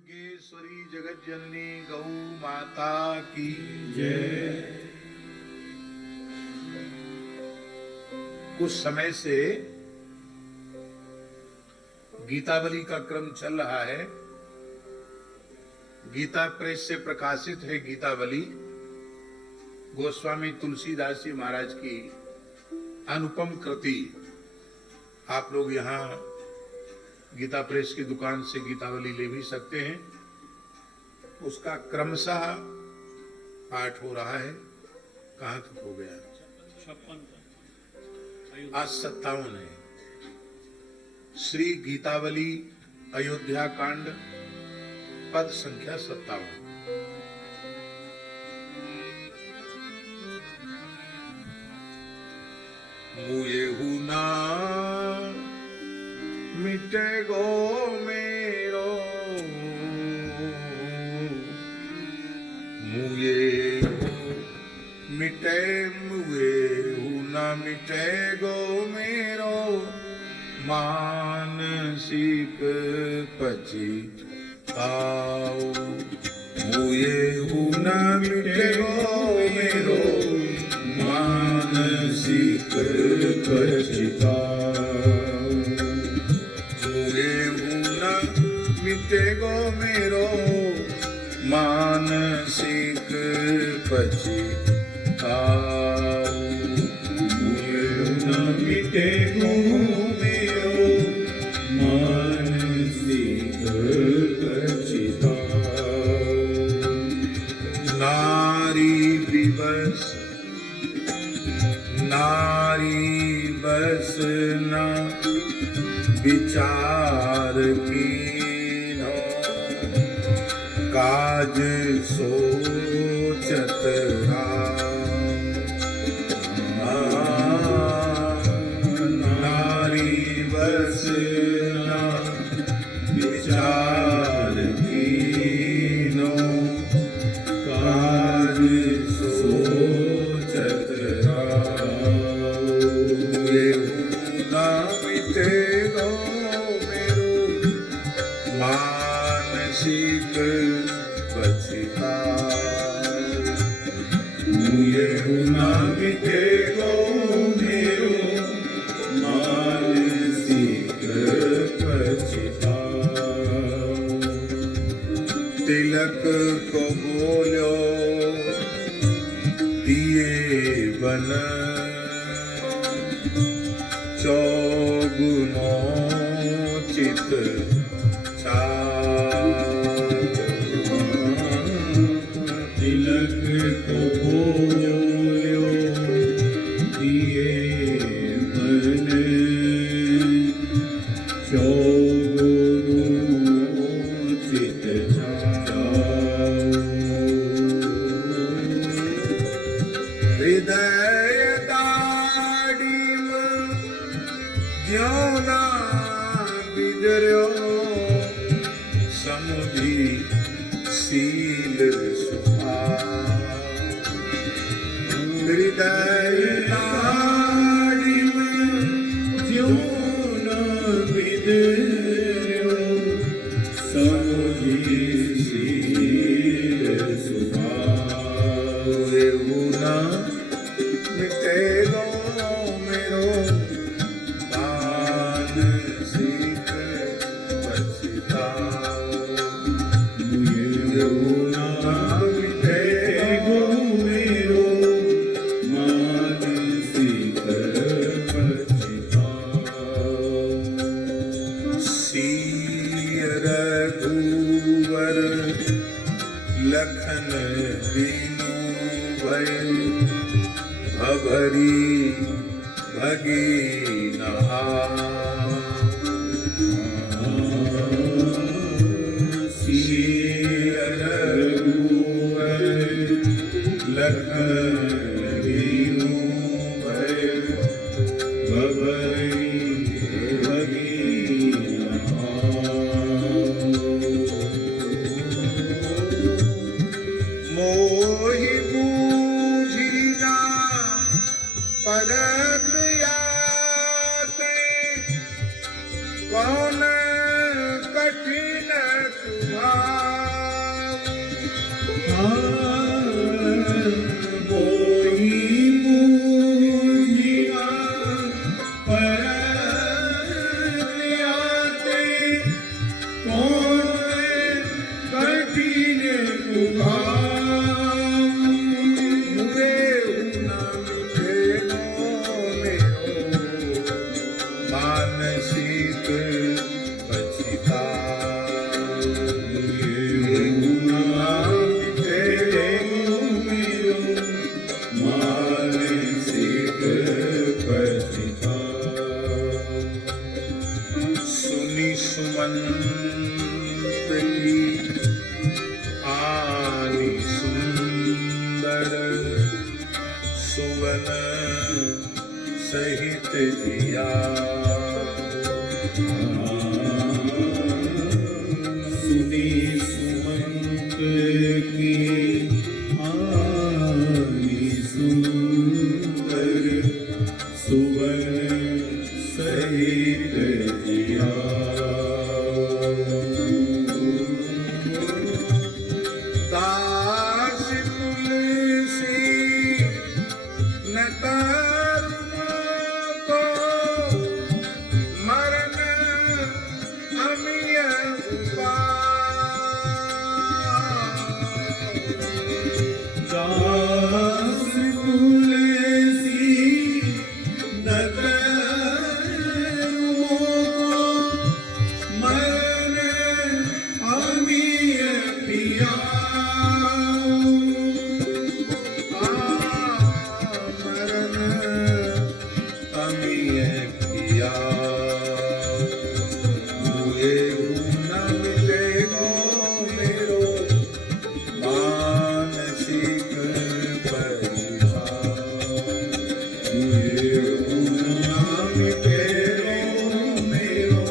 यज्ञेश्वरी जगत जननी गौ माता की जय। कुछ समय से गीतावली का क्रम चल रहा है। गीता प्रेस से प्रकाशित है गीतावली, गोस्वामी तुलसीदास जी महाराज की अनुपम कृति। आप लोग यहाँ गीता प्रेस की दुकान से गीतावली ले भी सकते हैं। उसका क्रमशः पाठ हो रहा है। कहाँ तक हो गया? 56। आज 57 है। श्री गीतावली अयोध्या कांड पद संख्या 57। मुए हुना मिटे गो मेरो, मुए मिटे मुए हुना मिटे गो मेरो, मानसिक पछताओ। मुए हुना मिटे गो मेरो, मानसिक पछताओ। मिटेगो मेरो मानसिक पछताओ। मिटेगो मेरो मानसिक पछताओ। नारी विवश नारी बस न विचार की, काज सोचत नारी बस न विचार कीनो, काज सोचत ना मिटेगो मेरो मानसिक पछताओ। मुए हुना मिटेगो मेरो मानसिक पछताओ। तिलक को बोलो दिए बन, चौगुनो चित तिलक को बोलो दिए बन, चौगुनो चित हृदय दाड़िम ज्ञाना बिदर्यो, समुझी शील हृदय नाड़िम ज्ञान बिदर्यो, समुझी शील सुना। मिटेगो मेरो मानसिक पछताओ। मिटेगो मेरो मानसिक पछताओ। सिय रघुवर लखन दीनु भय, भरी भगीना सिय रघुवर लखन दीनु भय, भरी भगीना। मोहि बूझी ना परत यात, सुवन सहित जिया। सुनी सुमंत की आनी सुंदर सुवन सहित जिया। दास तुलसी न तारुमा को मरण अमिय दास तुलसी न तारुमा मरण अमिय पिया। मरण अमिय पिया। मुए न मिलेगो मेरो मानसिक परिहार। मुए न मिलेगो मेरो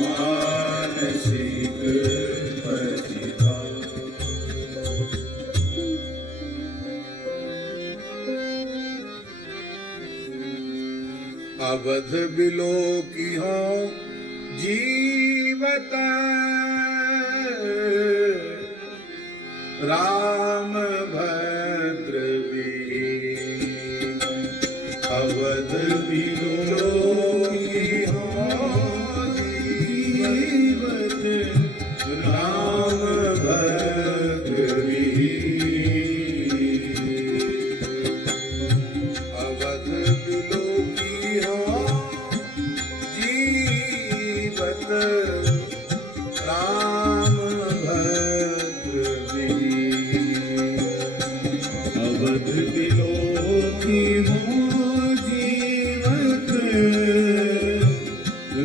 मानसिक परिहार। अवध बिलो की हो जीवत राम भद्र वीर। अवध बिलो की हो जीवत राम भद्र वीर। अवध बिलो की हो जीवत राम भद्र वीर। अवध बिलो की हो जीवत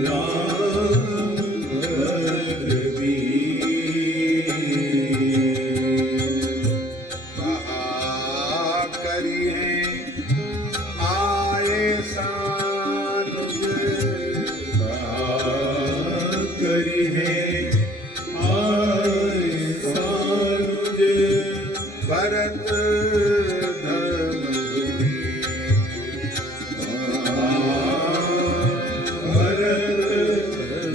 राम भद्र वीर। कहा करी है आए सानुज। करी है आए सानुज। भरत धर्म धुरी। भरत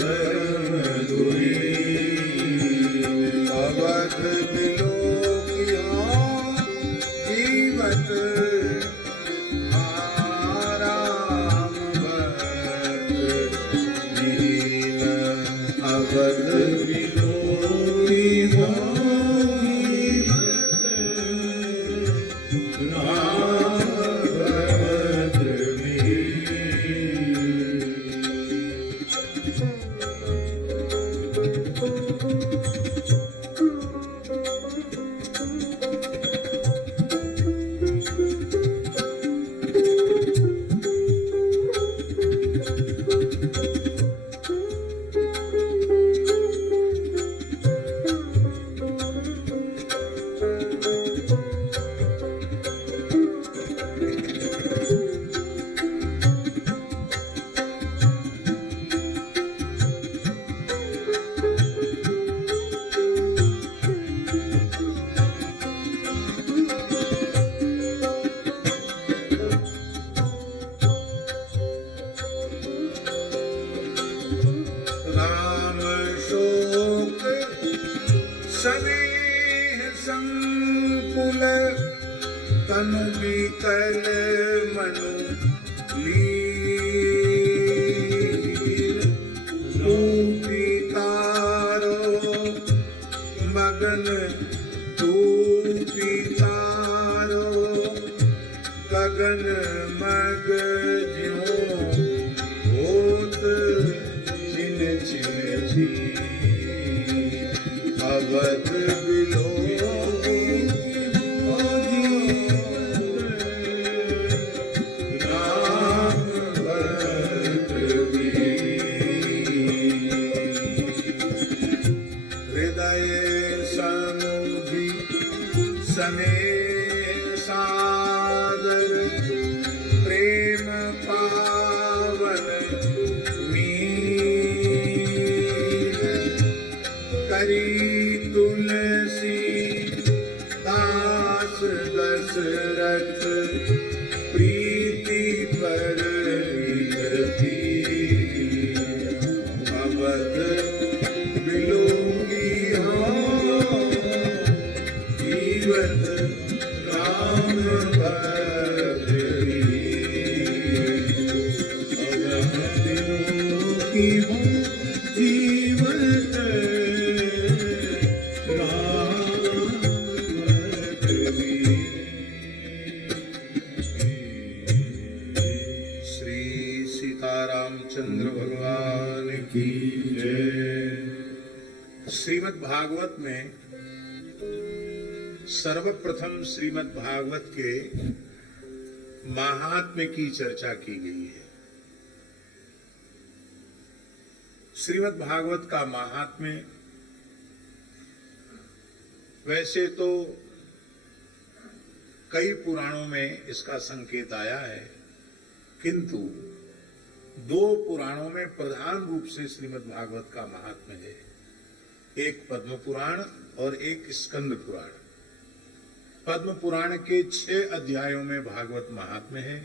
धर्म धुरी। अवध बिलो की हो जीवत राम भद्र वीर। अवध बिलो की हो जीवत राम भद्र राम शोक स्नेह संकुल तनु बीतल मनु लीन। रूपी तारो मगन तूपी तारो गगन मग ज्यों होत छिन छिन छी। अवध बिलो हो जीवत राम भद्र वीर। हृदय समुझी सने सादर तुलसी दास दशरथ प्रीति पर अवध बिलोंगी जीवत राम भद्री अवध बिलोंगी जीवत रामचंद्र भगवान की जय। श्रीमद् भागवत में सर्वप्रथम श्रीमद् भागवत के महात्म्य की चर्चा की गई है। श्रीमद् भागवत का महात्म्य वैसे तो कई पुराणों में इसका संकेत आया है, किंतु दो पुराणों में प्रधान रूप से श्रीमद् भागवत का महात्म्य है। एक पद्म पुराण और एक स्कंद पुराण। पद्म पुराण के 6 अध्यायों में भागवत महात्म्य है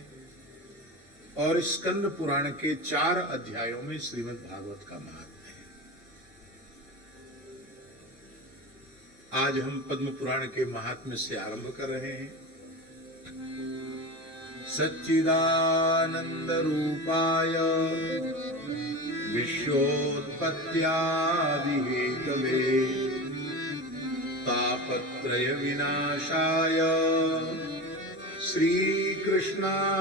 और स्कंद पुराण के 4 अध्यायों में श्रीमद् भागवत का महात्म्य है। आज हम पद्म पुराण के महात्म्य से आरंभ कर रहे हैं। सच्चिदानंद रूपाय विश्वोत्पत्त्यादि हेतवे तापत्रय विनाशाय श्रीकृष्णाय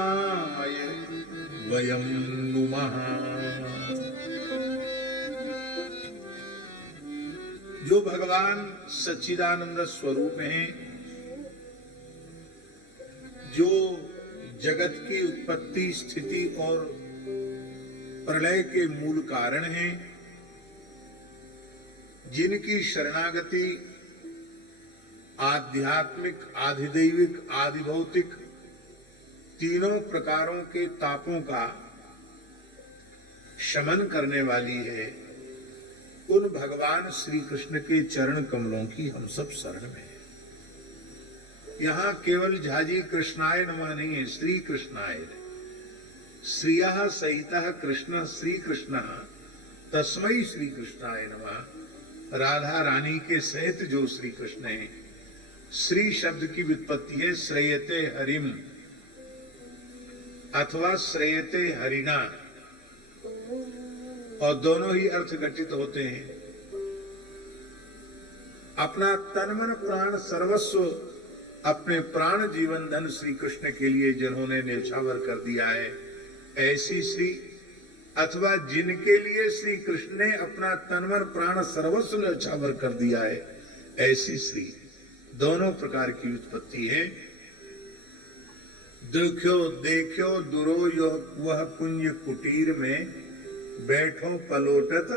वयं नुमः। जो भगवान सच्चिदानंद स्वरूप हैं, जो जगत की उत्पत्ति स्थिति और प्रलय के मूल कारण हैं, जिनकी शरणागति आध्यात्मिक, आधिदैविक, आधिभौतिक तीनों प्रकारों के तापों का शमन करने वाली है, उन भगवान श्री कृष्ण के चरण कमलों की हम सब शरण में हैं। यहां केवल झाजी कृष्णाय नमः नहीं है, श्री कृष्णाय। श्रियः सहितः कृष्ण श्री कृष्ण तस्मै श्री कृष्णाय नमः। राधा रानी के सहित जो श्री कृष्ण है। श्री शब्द की व्युत्पत्ति है श्रेयते हरिम अथवा श्रेयते हरिणा, और दोनों ही अर्थ घटित होते हैं। अपना तन मन प्राण सर्वस्व, अपने प्राण जीवन धन श्री कृष्ण के लिए जिन्होंने न्यौछावर कर दिया है, ऐसी श्री, अथवा जिनके लिए श्री कृष्ण ने अपना तन मन प्राण सर्वस्व न्यौछावर कर दिया है, ऐसी श्री। दोनों प्रकार की उत्पत्ति है। देखो देखो दुरो यो वह कुंज कुटीर में बैठो पलोटत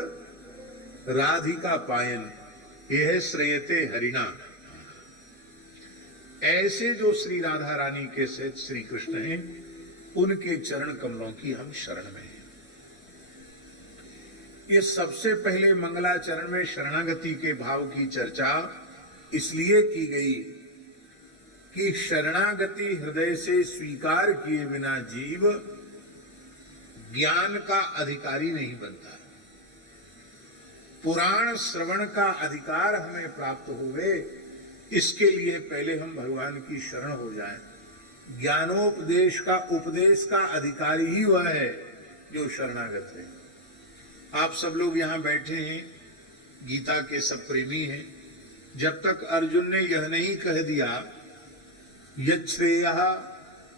राधिका पायन, यह है श्रेयते हरिणा। ऐसे जो श्री राधा रानी के सहित श्री कृष्ण हैं, उनके चरण कमलों की हम शरण में हैं। ये सबसे पहले मंगलाचरण में शरणागति के भाव की चर्चा इसलिए की गई कि शरणागति हृदय से स्वीकार किए बिना जीव ज्ञान का अधिकारी नहीं बनता। पुराण श्रवण का अधिकार हमें प्राप्त होवे, इसके लिए पहले हम भगवान की शरण हो जाएं। ज्ञानोपदेश का, उपदेश का अधिकारी ही वह है जो शरणागत है। आप सब लोग यहां बैठे हैं, गीता के सब प्रेमी हैं। जब तक अर्जुन ने यह नहीं कह दिया यच्छ्रेयः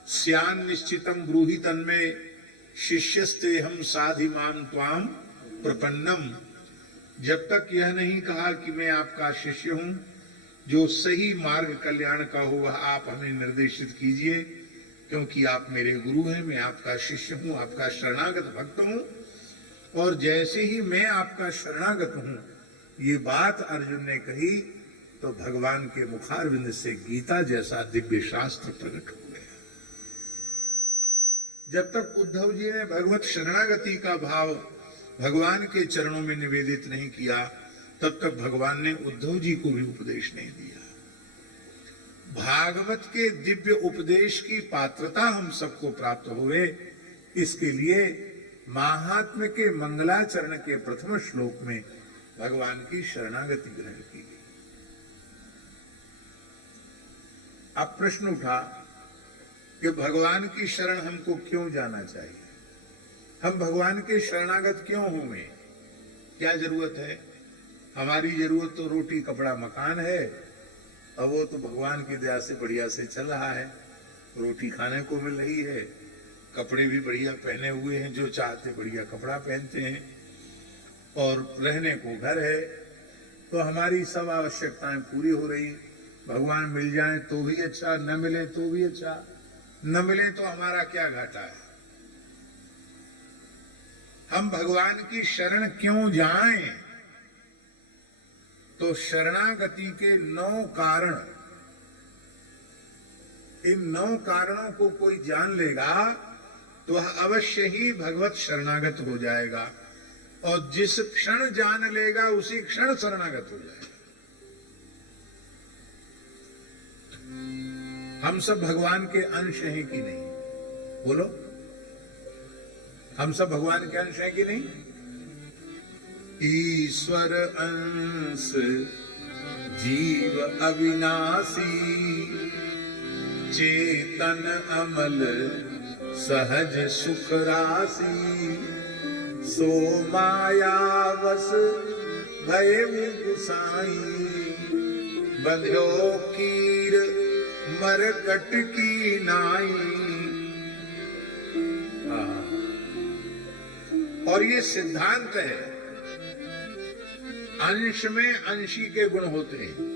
स्यान् निश्चितं ब्रूहि तन्मे शिष्यस्तेहं साधिमां त्वां प्रपन्नम, जब तक यह नहीं कहा कि मैं आपका शिष्य हूं, जो सही मार्ग कल्याण का हो वह आप हमें निर्देशित कीजिए, क्योंकि आप मेरे गुरु हैं, मैं आपका शिष्य हूं, आपका शरणागत भक्त हूं। और जैसे ही मैं आपका शरणागत हूं, ये बात अर्जुन ने कही तो भगवान के मुखारविंद से गीता जैसा दिव्य शास्त्र प्रकट हो गया। जब तक उद्धव जी ने भगवत शरणागति का भाव भगवान के चरणों में निवेदित नहीं किया, तब तक भगवान ने उद्धव जी को भी उपदेश नहीं दिया। भागवत के दिव्य उपदेश की पात्रता हम सबको प्राप्त हुए, इसके लिए महात्म्य के मंगलाचरण के प्रथम श्लोक में भगवान की शरणागति ग्रहण की गई। अब प्रश्न उठा कि भगवान की शरण हमको क्यों जाना चाहिए, हम भगवान के शरणागत क्यों हुए, क्या जरूरत है? हमारी जरूरत तो रोटी कपड़ा मकान है, और वो तो भगवान की दया से बढ़िया से चल रहा है। रोटी खाने को मिल रही है, कपड़े भी बढ़िया पहने हुए हैं, जो चाहते बढ़िया कपड़ा पहनते हैं, और रहने को घर है, तो हमारी सब आवश्यकताएं पूरी हो रही। भगवान मिल जाए तो भी अच्छा, न मिले तो भी अच्छा, न मिले तो हमारा क्या घाटा है। हम भगवान की शरण क्यों जाएं? तो शरणागति के 9 कारण, इन 9 कारणों को कोई जान लेगा तो वह अवश्य ही भगवत शरणागत हो जाएगा, और जिस क्षण जान लेगा उसी क्षण शरणागत हो जाएगा। हम सब भगवान के अंश हैं कि नहीं? बोलो, हम सब भगवान के अंश हैं कि नहीं? ईश्वर अंश जीव अविनाशी, चेतन अमल सहज सुख राशि, सो मायावश भय गुसाई, बंध्यो कीर मरकट की नाई। और ये सिद्धांत है, अंश में अंशी के गुण होते हैं,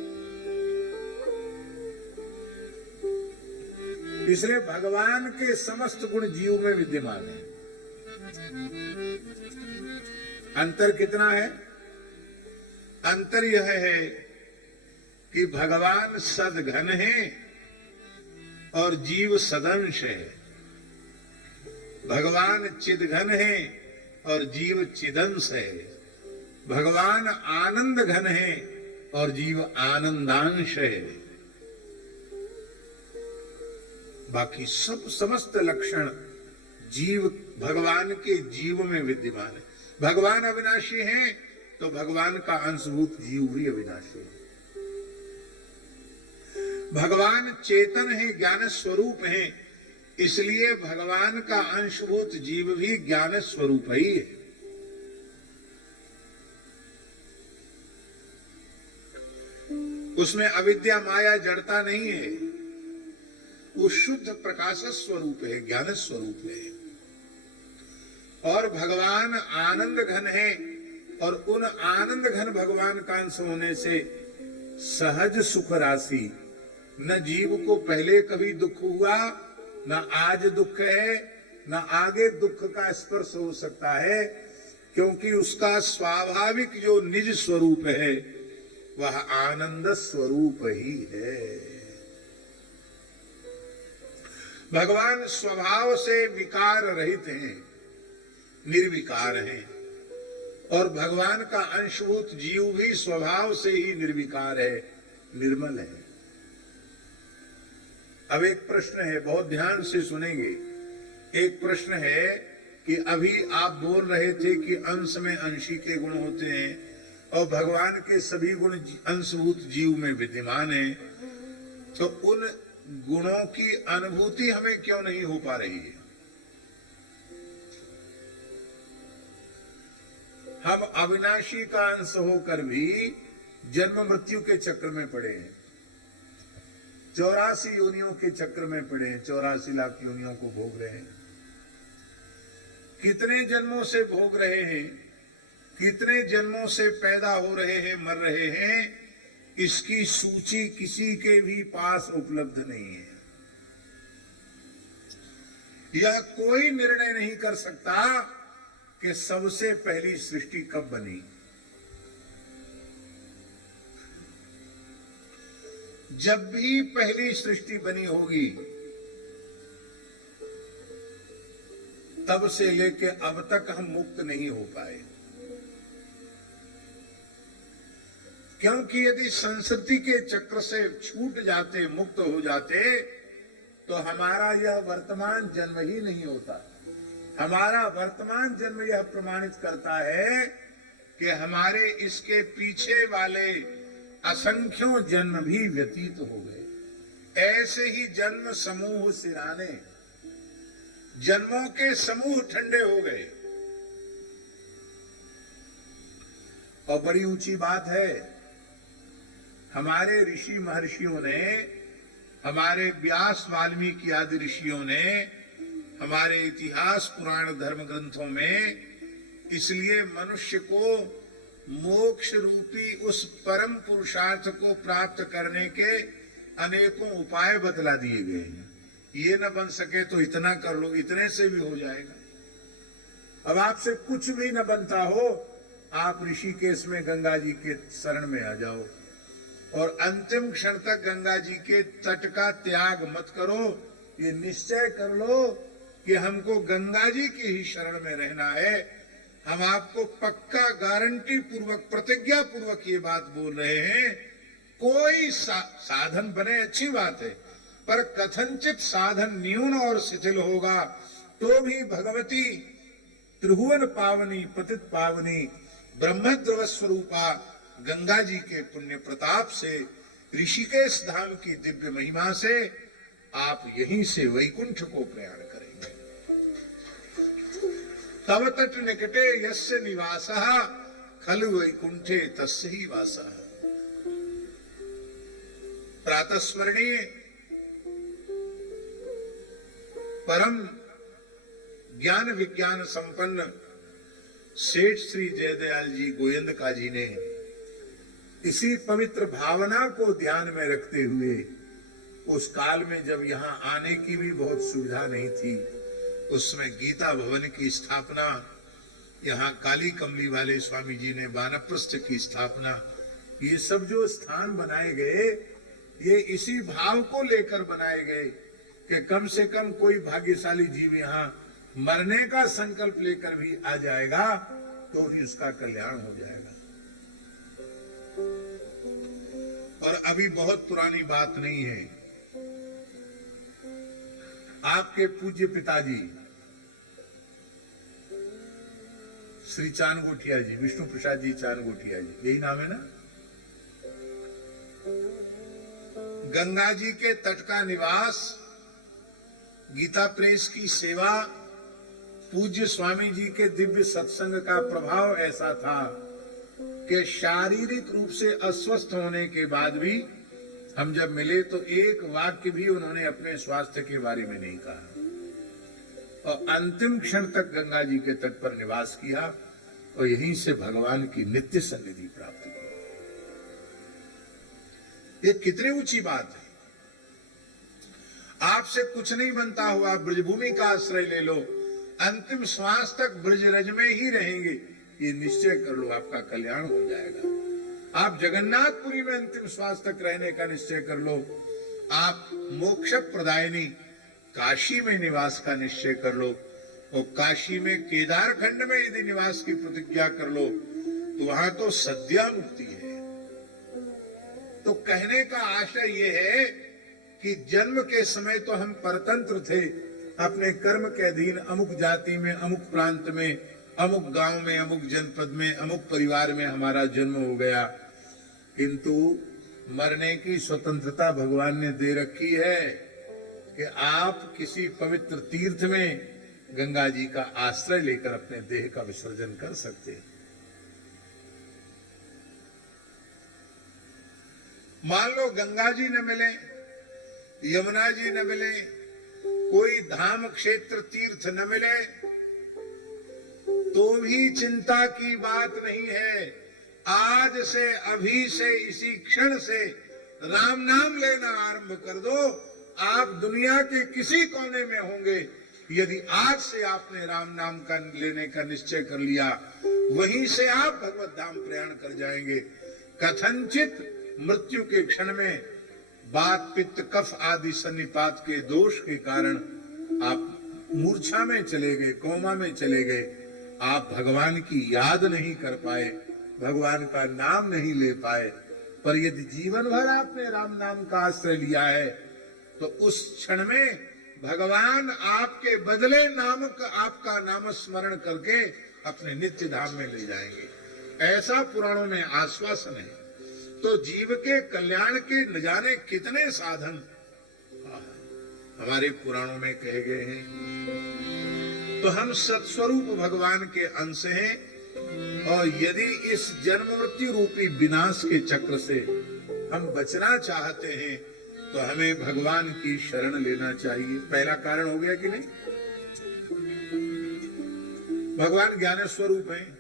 इसलिए भगवान के समस्त गुण जीव में विद्यमान है। अंतर कितना है? अंतर यह है कि भगवान सदघन है और जीव सदंश है। भगवान चिदघन है और जीव चिदंश है। भगवान आनंद घन है और जीव आनंदांश है। बाकी सब समस्त लक्षण जीव भगवान के जीव में विद्यमान है। भगवान अविनाशी है तो भगवान का अंशभूत जीव भी अविनाशी है। भगवान चेतन है, ज्ञान स्वरूप है, इसलिए भगवान का अंशभूत जीव भी ज्ञान स्वरूप ही है। उसमें अविद्या माया जड़ता नहीं है, वो शुद्ध प्रकाश स्वरूप है, ज्ञान स्वरूप है। और भगवान आनंद घन है, और उन आनंद घन भगवान का अंश होने से सहज सुख राशि, न जीव को पहले कभी दुख हुआ, न आज दुख है, न आगे दुख का स्पर्श हो सकता है, क्योंकि उसका स्वाभाविक जो निज स्वरूप है वह आनंद स्वरूप ही है। भगवान स्वभाव से विकार रहित हैं, निर्विकार हैं, और भगवान का अंशभूत जीव भी स्वभाव से ही निर्विकार है, निर्मल है। अब एक प्रश्न है, बहुत ध्यान से सुनेंगे। एक प्रश्न है कि अभी आप बोल रहे थे कि अंश में अंशी के गुण होते हैं और भगवान के सभी गुण अंशभूत जीव में विद्यमान हैं, तो उन गुणों की अनुभूति हमें क्यों नहीं हो पा रही है? हम अविनाशी का अंश होकर भी जन्म मृत्यु के चक्र में पड़े हैं, 84 योनियों के चक्र में पड़े हैं, 84 लाख योनियों को भोग रहे हैं। कितने जन्मों से भोग रहे हैं, कितने जन्मों से पैदा हो रहे हैं, मर रहे हैं, इसकी सूची किसी के भी पास उपलब्ध नहीं है। यह कोई निर्णय नहीं कर सकता कि सबसे पहली सृष्टि कब बनी। जब भी पहली सृष्टि बनी होगी तब से लेके अब तक हम मुक्त नहीं हो पाए। क्योंकि यदि संस्कृति के चक्र से छूट जाते, मुक्त हो जाते, तो हमारा यह वर्तमान जन्म ही नहीं होता। हमारा वर्तमान जन्म यह प्रमाणित करता है कि हमारे इसके पीछे वाले असंख्यों जन्म भी व्यतीत हो गए। ऐसे ही जन्म समूह सिराने, जन्मों के समूह ठंडे हो गए। और बड़ी ऊंची बात है, हमारे ऋषि महर्षियों ने, हमारे व्यास वाल्मीकि आदि ऋषियों ने हमारे इतिहास पुराण धर्म ग्रंथों में इसलिए मनुष्य को मोक्ष रूपी उस परम पुरुषार्थ को प्राप्त करने के अनेकों उपाय बतला दिए गए हैं। ये न बन सके तो इतना कर लो, इतने से भी हो जाएगा। अब आपसे कुछ भी न बनता हो, आप ऋषिकेश में गंगा जी के शरण में आ जाओ और अंतिम क्षण तक गंगा जी के तट का त्याग मत करो। ये निश्चय कर लो कि हमको गंगा जी की ही शरण में रहना है। हम आपको पक्का गारंटी पूर्वक, प्रतिज्ञा पूर्वक ये बात बोल रहे हैं। कोई साधन बने अच्छी बात है, पर कथनचित साधन न्यून और शिथिल होगा तो भी भगवती त्रिभुवन पावनी पतित पावनी ब्रह्मद्रव स्वरूपा गंगा जी के पुण्य प्रताप से, ऋषिकेश धाम की दिव्य महिमा से आप यहीं से वैकुंठ को प्रयाण करेंगे। तव तट निकटे यस्य निवासः खलु वैकुंठे तस्य ही वासः। प्रातस्मरणीय परम ज्ञान विज्ञान संपन्न सेठ श्री जयदयाल जी गोयंदका जी ने इसी पवित्र भावना को ध्यान में रखते हुए, उस काल में जब यहाँ आने की भी बहुत सुविधा नहीं थी, उसमें गीता भवन की स्थापना, यहाँ काली कमली वाले स्वामी जी ने वानप्रस्थ की स्थापना, ये सब जो स्थान बनाए गए, ये इसी भाव को लेकर बनाए गए कि कम से कम कोई भाग्यशाली जीव यहाँ मरने का संकल्प लेकर भी आ जाएगा तो भी उसका कल्याण हो जाएगा। और अभी बहुत पुरानी बात नहीं है, आपके पूज्य पिताजी श्री चांदगोटिया जी, विष्णु प्रसाद जी चांदगोटिया जी, यही नाम है ना? गंगा जी के तट का निवास, गीता प्रेस की सेवा, पूज्य स्वामी जी के दिव्य सत्संग का प्रभाव ऐसा था कि शारीरिक रूप से अस्वस्थ होने के बाद भी हम जब मिले तो एक वाक्य भी उन्होंने अपने स्वास्थ्य के बारे में नहीं कहा और अंतिम क्षण तक गंगा जी के तट पर निवास किया और यहीं से भगवान की नित्य सन्निधि प्राप्त की। ये कितनी ऊंची बात है। आपसे कुछ नहीं बनता हुआ ब्रजभूमि का आश्रय ले लो, अंतिम श्वास तक ब्रजरज में ही रहेंगे, ये निश्चय कर लो, आपका कल्याण हो जाएगा। आप जगन्नाथपुरी में अंतिम श्वास तक रहने का निश्चय कर लो, आप मोक्ष प्रदायिनी काशी में निवास का निश्चय कर लो और काशी में केदार खंड में यदि निवास की प्रतिज्ञा कर लो तो वहां तो सद्या मुक्ति है। तो कहने का आशय ये है कि जन्म के समय तो हम परतंत्र थे, अपने कर्म के अधीन अमुक जाति में, अमुक प्रांत में, अमुक गांव में, अमुक जनपद में, अमुक परिवार में हमारा जन्म हो गया, किंतु मरने की स्वतंत्रता भगवान ने दे रखी है कि आप किसी पवित्र तीर्थ में गंगा जी का आश्रय लेकर अपने देह का विसर्जन कर सकते हैं। मान लो गंगा जी न मिले, यमुना जी न मिले, कोई धाम क्षेत्र तीर्थ न मिले, तो भी चिंता की बात नहीं है। आज से, अभी से, इसी क्षण से राम नाम लेना आरंभ कर दो। आप दुनिया के किसी कोने में होंगे, यदि आज से आपने राम नाम का लेने का निश्चय कर लिया, वहीं से आप भगवत धाम प्रयाण कर जाएंगे। कथनचित मृत्यु के क्षण में बात, पित्त, कफ आदि सन्निपात के दोष के कारण आप मूर्छा में चले गए, कोमा में चले गए, आप भगवान की याद नहीं कर पाए, भगवान का नाम नहीं ले पाए, पर यदि जीवन भर आपने राम नाम का आश्रय लिया है तो उस क्षण में भगवान आपके बदले आपका नाम स्मरण करके अपने नित्य धाम में ले जाएंगे, ऐसा पुराणों में आश्वासन है। तो जीव के कल्याण के न जाने कितने साधन हमारे पुराणों में कहे गए हैं। तो हम सत्स्वरूप भगवान के अंश हैं, और यदि इस जन्म मृत्यु रूपी विनाश के चक्र से हम बचना चाहते हैं तो हमें भगवान की शरण लेना चाहिए। पहला कारण हो गया कि नहीं? भगवान ज्ञान स्वरूप हैं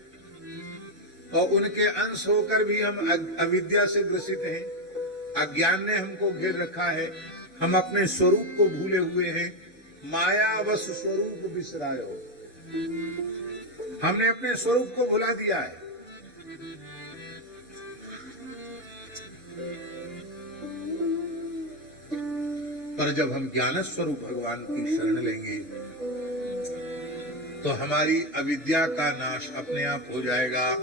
और उनके अंश होकर भी हम अविद्या से ग्रसित हैं, अज्ञान ने हमको घेर रखा है, हम अपने स्वरूप को भूले हुए हैं। मायावश स्वरूप बिसरायो, हमने अपने स्वरूप को भुला दिया है। पर जब हम ज्ञान स्वरूप भगवान की शरण लेंगे तो हमारी अविद्या का नाश अपने आप हो जाएगा,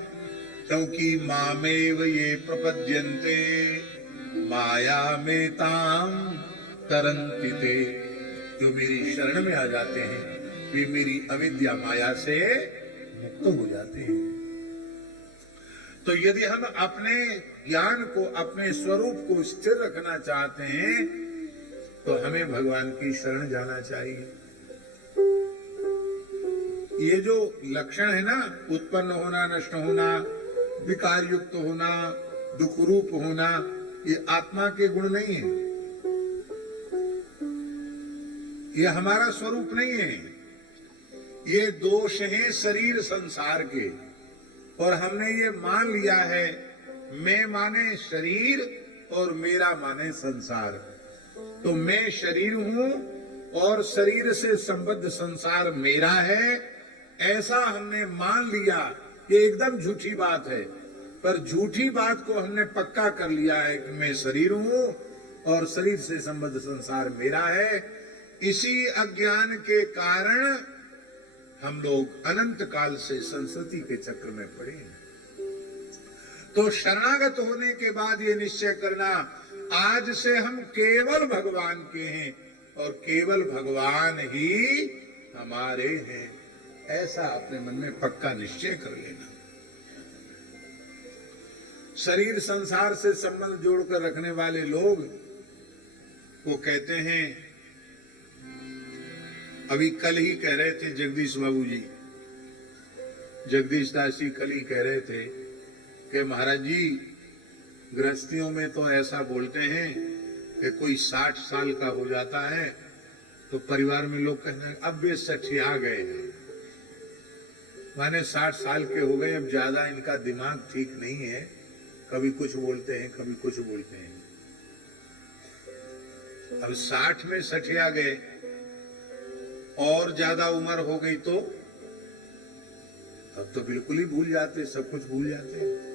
क्योंकि मामेव ये प्रपद्यन्ते माया में ताम तरन्ति ते। जो मेरी शरण में आ जाते हैं वे मेरी अविद्या माया से मुक्त हो जाते हैं। तो यदि हम अपने ज्ञान को, अपने स्वरूप को स्थिर रखना चाहते हैं तो हमें भगवान की शरण जाना चाहिए। ये जो लक्षण है ना, उत्पन्न होना, नष्ट होना, विकार युक्त होना, दुख रूप होना, ये आत्मा के गुण नहीं है, ये हमारा स्वरूप नहीं है। ये दोष हैं शरीर संसार के, और हमने ये मान लिया है, मैं माने शरीर और मेरा माने संसार। तो मैं शरीर हूं और शरीर से संबद्ध संसार मेरा है, ऐसा हमने मान लिया। ये एकदम झूठी बात है, पर झूठी बात को हमने पक्का कर लिया है कि मैं शरीर हूं और शरीर से संबद्ध संसार मेरा है। इसी अज्ञान के कारण हम लोग अनंत काल से संस्कृति के चक्र में पड़े हैं। तो शरणागत होने के बाद ये निश्चय करना, आज से हम केवल भगवान के हैं और केवल भगवान ही हमारे हैं, ऐसा अपने मन में पक्का निश्चय कर लेना। शरीर संसार से संबंध जोड़कर रखने वाले लोग वो कहते हैं, अभी कल ही कह रहे थे जगदीश बाबू जी, जगदीश दास जी कल ही कह रहे थे कि महाराज जी गृहस्थियों में तो ऐसा बोलते हैं कि कोई 60 साल का हो जाता है तो परिवार में लोग कहते हैं अब वे 60 आ गए हैं, माने 60 साल के हो गए, अब ज्यादा इनका दिमाग ठीक नहीं है, कभी कुछ बोलते हैं कभी कुछ बोलते हैं। अब 60 में 60 आ गए और ज्यादा उम्र हो गई तो अब तो बिल्कुल ही भूल जाते, सब कुछ भूल जाते हैं।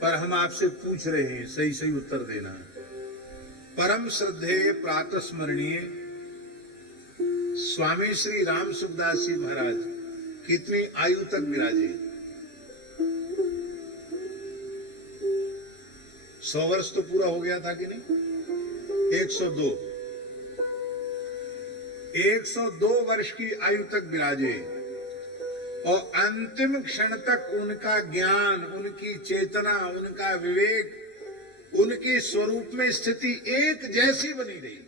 पर हम आपसे पूछ रहे हैं, सही सही उत्तर देना। परम श्रद्धेय प्रातः स्मरणीय स्वामी श्री राम सुखदास जी महाराज कितनी आयु तक विराजे? 100 वर्ष तो पूरा हो गया था कि नहीं? 102 वर्ष की आयु तक विराजे और अंतिम क्षण तक उनका ज्ञान, उनकी चेतना, उनका विवेक, उनकी स्वरूप में स्थिति एक जैसी बनी रही।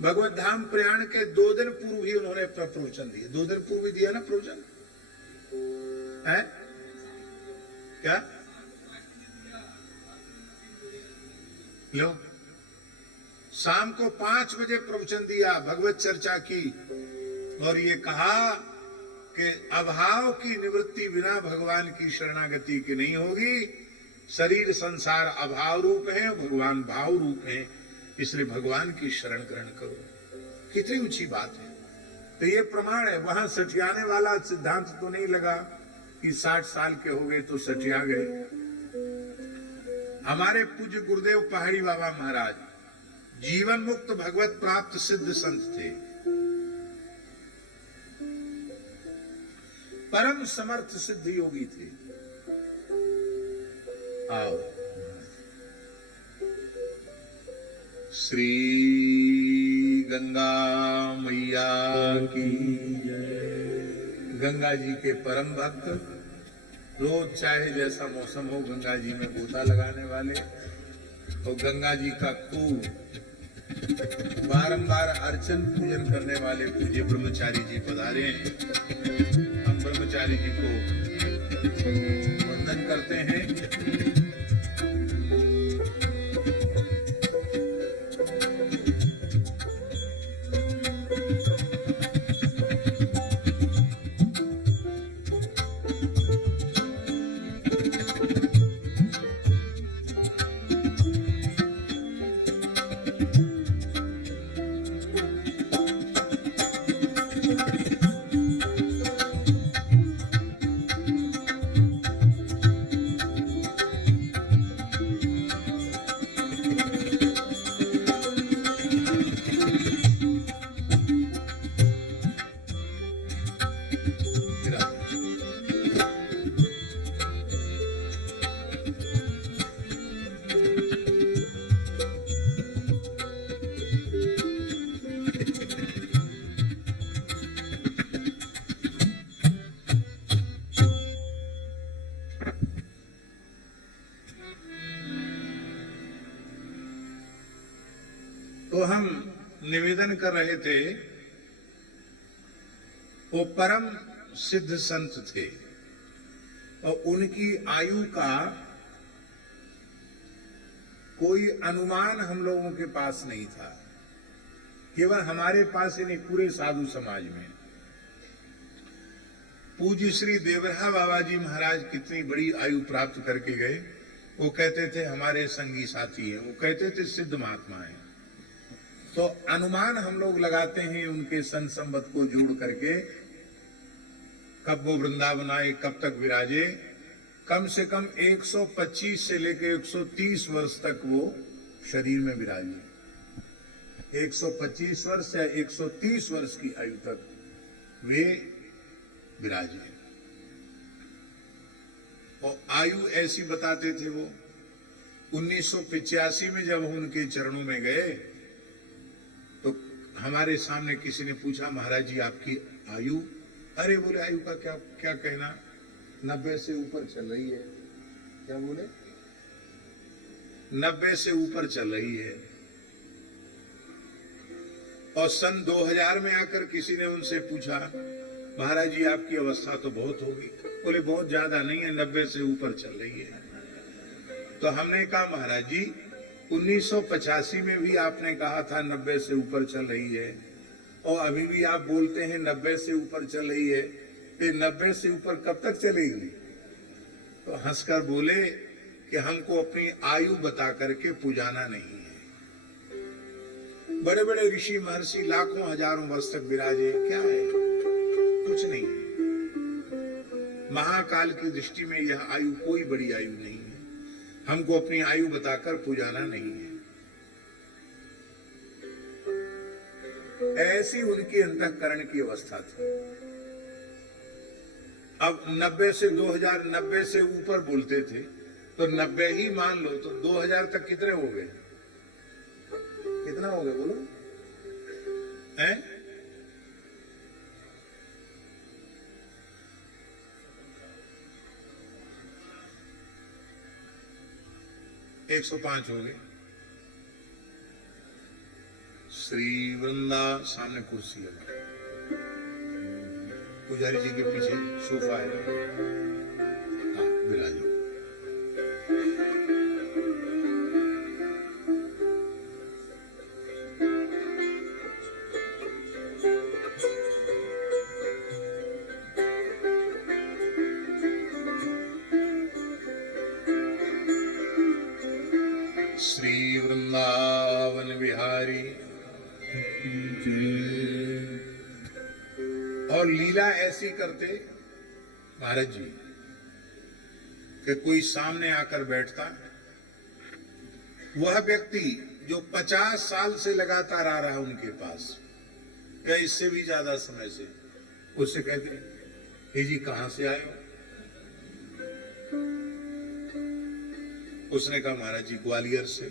भगवत धाम प्रयाण के 2 दिन पूर्व ही उन्होंने अपना प्रवचन दिया। 2 दिन पूर्व ही दिया ना प्रवचन, है क्या? लो, शाम को 5 बजे प्रवचन दिया, भगवत चर्चा की और ये कहा कि अभाव की निवृत्ति बिना भगवान की शरणागति की नहीं होगी। शरीर संसार अभाव रूप है, भगवान भाव रूप है, इसलिए भगवान की शरण ग्रहण करो। कितनी ऊंची बात है। तो ये प्रमाण है, वहां सठियाने वाला सिद्धांत तो नहीं लगा कि 60 साल के हो गए तो सठिया गए। हमारे पूज्य गुरुदेव पहाड़ी बाबा महाराज जीवन मुक्त भगवत प्राप्त सिद्ध संत थे, परम समर्थ सिद्ध योगी थे। आओ। श्री गंगा मैया की जय। गंगा जी के परम भक्त रोज चाहे जैसा मौसम हो गंगा जी में गोता लगाने वाले और गंगा जी का खूब बारंबार अर्चन पूजन करने वाले पूज्य ब्रह्मचारी जी पधारे हैं। हम ब्रह्मचारी जी को वंदन करते हैं। तो हम निवेदन कर रहे थे, वो परम सिद्ध संत थे और उनकी आयु का कोई अनुमान हम लोगों के पास नहीं था, केवल हमारे पास ही नहीं, पूरे साधु समाज में। पूज्य श्री देवरहा बाबा जी महाराज कितनी बड़ी आयु प्राप्त करके गए। वो कहते थे हमारे संगी साथी हैं, वो कहते थे सिद्ध महात्मा हैं। तो अनुमान हम लोग लगाते हैं उनके सन संवत को जोड़ करके, कब वो वृंदावन आए, कब तक विराजे। कम से कम 125 से लेकर 130 वर्ष तक वो शरीर में विराजे। 125 वर्ष या 130 वर्ष की आयु तक वे विराजे। और आयु ऐसी बताते थे वो। 1985 में जब उनके चरणों में गए तो हमारे सामने किसी ने पूछा, महाराज जी आपकी आयु? अरे बोले आयु का क्या क्या कहना, 90 से ऊपर चल रही है। क्या बोले? 90 से ऊपर चल रही है। और सन 2000 में आकर किसी ने उनसे पूछा, महाराज जी आपकी अवस्था तो बहुत होगी। बोले बहुत ज्यादा नहीं है, 90 से ऊपर चल रही है। तो हमने कहा महाराज जी 1985 में भी आपने कहा था 90 से ऊपर चल रही है, और अभी भी आप बोलते हैं 90 से ऊपर चल रही है, तो 90 से ऊपर कब तक चलेगी? तो हंसकर बोले कि हमको अपनी आयु बता करके पुजाना नहीं है। बड़े बड़े ऋषि महर्षि लाखों हजारों वर्ष तक विराजे, क्या है? कुछ नहीं है। महाकाल की दृष्टि में यह आयु कोई बड़ी आयु नहीं है। हमको अपनी आयु बताकर पुजाना नहीं है। ऐसी उनकी अंतःकरण की अवस्था थी। अब 90 से 2000, 90 से ऊपर बोलते थे तो 90 ही मान लो, तो 2000 तक कितने हो गए? कितना हो गए बोलो? हैं? 105 हो गए। श्री वृंदा सामने कुर्सी है, पुजारी जी के पीछे सोफा है। हाँ विराजो। श्री वृंदावन बिहारी। और लीला ऐसी करते महाराज जी कि कोई सामने आकर बैठता, वह व्यक्ति जो 50 साल से लगातार आ रहा है उनके पास, या इससे भी ज्यादा समय से, उससे कहते हे जी कहां से आए हो? उसने कहा महाराज जी ग्वालियर से।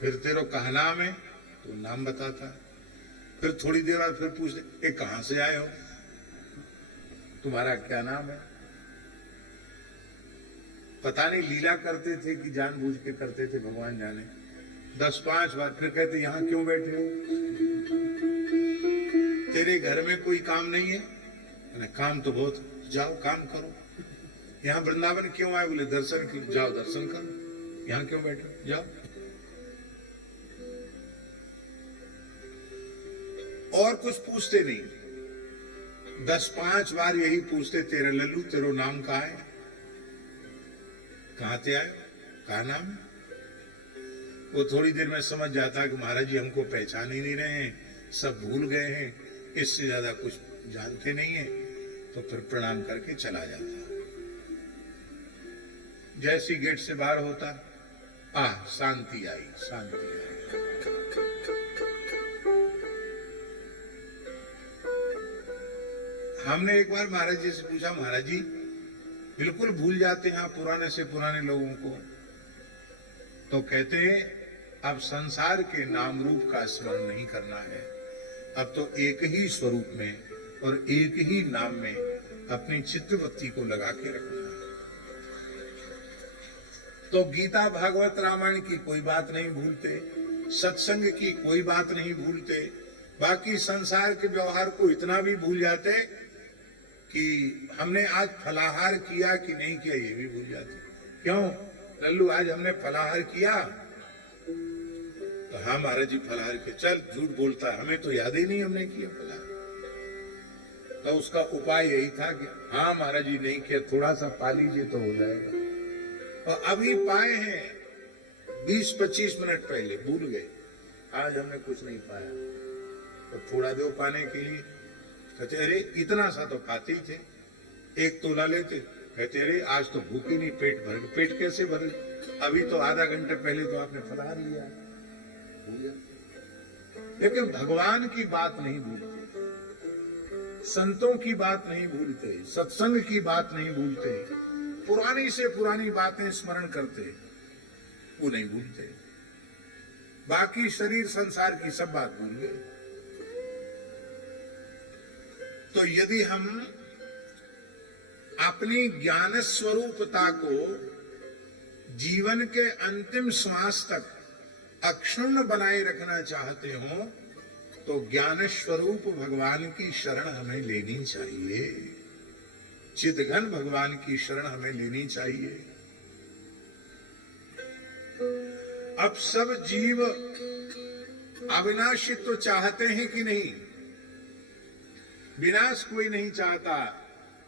फिर तेरो कहा नाम है, तो नाम बताता। फिर थोड़ी देर बाद फिर पूछते ये कहां से आए हो, तुम्हारा क्या नाम है। पता नहीं लीला करते थे कि जानबूझ के करते थे, भगवान जाने। 10-5 बार फिर कहते यहां क्यों बैठे हो, तेरे घर में कोई काम नहीं है। मैंने काम तो बहुत, जाओ काम करो। यहाँ वृंदावन क्यों आए, बोले दर्शन के, जाओ दर्शन करो। यहाँ क्यों बैठे, जाओ। और कुछ पूछते नहीं, 10-5 बार यही पूछते, तेरा लल्लू तेरो नाम कहा है, कहां से आए, कहा नाम है। वो थोड़ी देर में समझ जाता कि महाराज जी हमको पहचान ही नहीं रहे हैं, सब भूल गए हैं, इससे ज्यादा कुछ जानते नहीं है। तो फिर प्रणाम करके चला जाता। जैसी गेट से बाहर होता, शांति आई, शांति आई। हमने एक बार महाराज जी से पूछा, महाराज जी बिल्कुल भूल जाते हैं आप पुराने से पुराने लोगों को। तो कहते हैं अब संसार के नाम रूप का स्मरण नहीं करना है, अब तो एक ही स्वरूप में और एक ही नाम में अपनी चित्तवृत्ति को लगा के रखना है। तो गीता भागवत रामायण की कोई बात नहीं भूलते, सत्संग की कोई बात नहीं भूलते, बाकी संसार के व्यवहार को इतना भी भूल जाते कि हमने आज फलाहार किया कि नहीं किया ये भी भूल जाते। क्यों लल्लू आज हमने फलाहार किया, तो हाँ महाराज जी फलाहार के, चल झूठ बोलता है, हमें तो याद ही नहीं हमने किया फलाहार। तो उसका उपाय यही था कि हाँ महाराज जी नहीं किया, थोड़ा सा पा लीजिए तो हो जाएगा। और अभी पाए हैं 20-25 मिनट पहले, भूल गए आज हमने कुछ नहीं पाया। तो थोड़ा दो पाने के लिए कहते अरे इतना सा तो खाते ही थे, 1 तोला लेते, कहते अरे आज तो भूख ही नहीं, पेट भर, पेट कैसे भर, अभी तो आधा घंटे पहले तो आपने फलाहार लिया। लेकिन भगवान की बात नहीं भूलते, संतों की बात नहीं भूलते, सत्संग की बात नहीं भूलते, पुरानी से पुरानी बातें स्मरण करते, वो नहीं भूलते। बाकी शरीर संसार की सब बात भूल गए। तो यदि हम अपनी ज्ञान स्वरूपता को जीवन के अंतिम श्वास तक अक्षुण्ण बनाए रखना चाहते हो, तो ज्ञान स्वरूप भगवान की शरण हमें लेनी चाहिए, चिदघन भगवान की शरण हमें लेनी चाहिए। अब सब जीव अविनाशी तो चाहते हैं कि नहीं, विनाश कोई नहीं चाहता,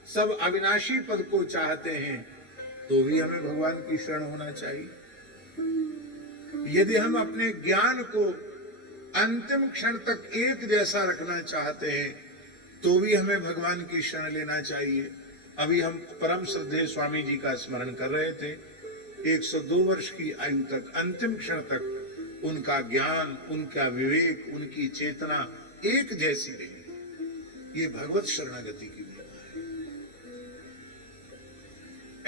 सब अविनाशी पद को चाहते हैं, तो भी हमें भगवान की शरण होना चाहिए। यदि हम अपने ज्ञान को अंतिम क्षण तक एक जैसा रखना चाहते हैं, तो भी हमें भगवान की शरण लेना चाहिए। अभी हम परम श्रद्धेय स्वामी जी का स्मरण कर रहे थे, 102 वर्ष की आयु तक, अंतिम क्षण तक उनका ज्ञान, उनका विवेक, उनकी चेतना एक जैसी रही। ये भगवत शरणागति की महिमा है।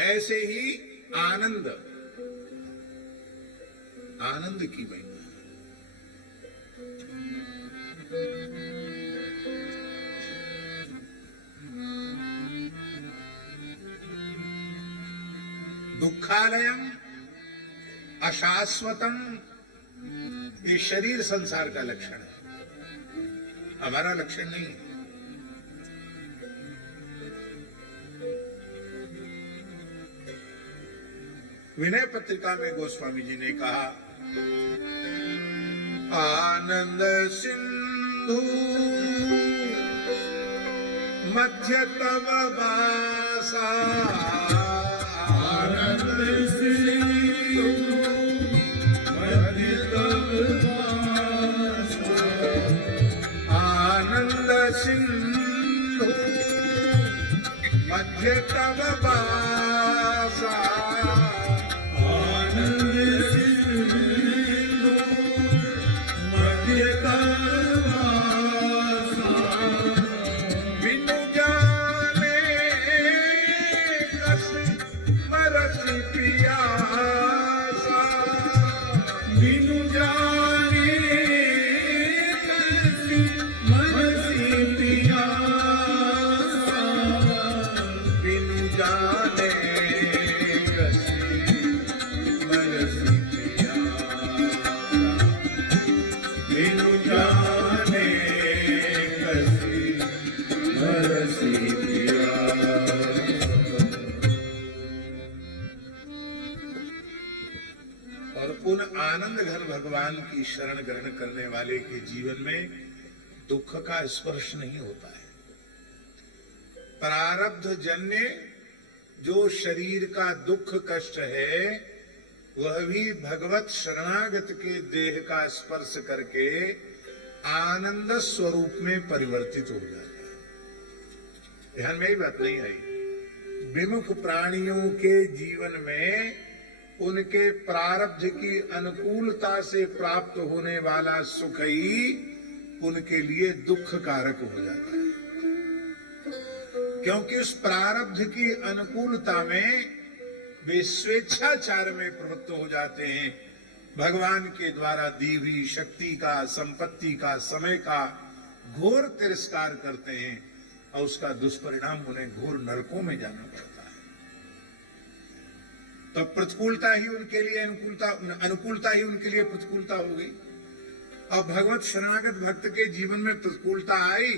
ऐसे ही आनंद, आनंद की महिमा है। दुखालयम अशाश्वतम, ये शरीर संसार का लक्षण है, हमारा लक्षण नहीं है। विनय पत्रिका में गोस्वामी जी ने कहा, आनंद सिंधु मध्य तव वासा, आनंद सिंधु मध्य तव वासा, आनंद सिंधु मध्य तव वासा, आनंद सिंधु मध्य तव वासा, बिनु जाने कस मरसी पियासा बिनु जाने कैसी मनसी पियासा बिनु जाने कसी मनसी पियासा बिनु जाने कैसी मनसी पियासा। और उन आनंद घन भगवान की शरण ग्रहण करने वाले के जीवन में दुख का स्पर्श नहीं होता है। प्रारब्ध जन्य जो शरीर का दुख कष्ट है वह भी भगवत शरणागत के देह का स्पर्श करके आनंद स्वरूप में परिवर्तित हो जाता है। ध्यान में ही बात नहीं आई। विमुख प्राणियों के जीवन में उनके प्रारब्ध की अनुकूलता से प्राप्त होने वाला सुख ही उनके लिए दुख कारक हो जाता है, क्योंकि उस प्रारब्ध की अनुकूलता में वे स्वेच्छाचार में प्रवृत्त हो जाते हैं। भगवान के द्वारा दी हुई शक्ति का, संपत्ति का, समय का घोर तिरस्कार करते हैं और उसका दुष्परिणाम उन्हें घोर नरकों में जाना पड़ता है। तो प्रतिकूलता ही उनके लिए अनुकूलता ही उनके लिए प्रतिकूलता हो गई। और भगवत शरणागत भक्त के जीवन में प्रतिकूलता आई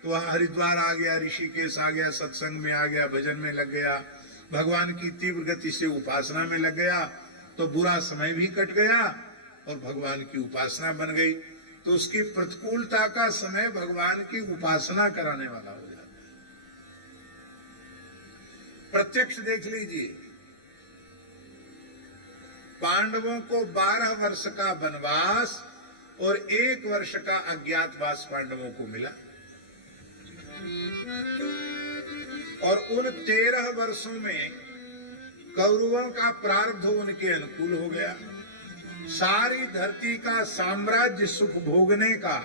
तो वह हरिद्वार आ गया, ऋषिकेश आ गया, सत्संग में आ गया, भजन में लग गया, भगवान की तीव्र गति से उपासना में लग गया, तो बुरा समय भी कट गया और भगवान की उपासना बन गई। तो उसकी प्रतिकूलता का समय भगवान की उपासना कराने वाला हो जाता है। प्रत्यक्ष देख लीजिए, पांडवों को 12 वर्ष का वनवास और 1 वर्ष का अज्ञातवास पांडवों को मिला, और उन 13 वर्षों में कौरवों का प्रारब्ध उनके अनुकूल हो गया। सारी धरती का साम्राज्य सुख भोगने का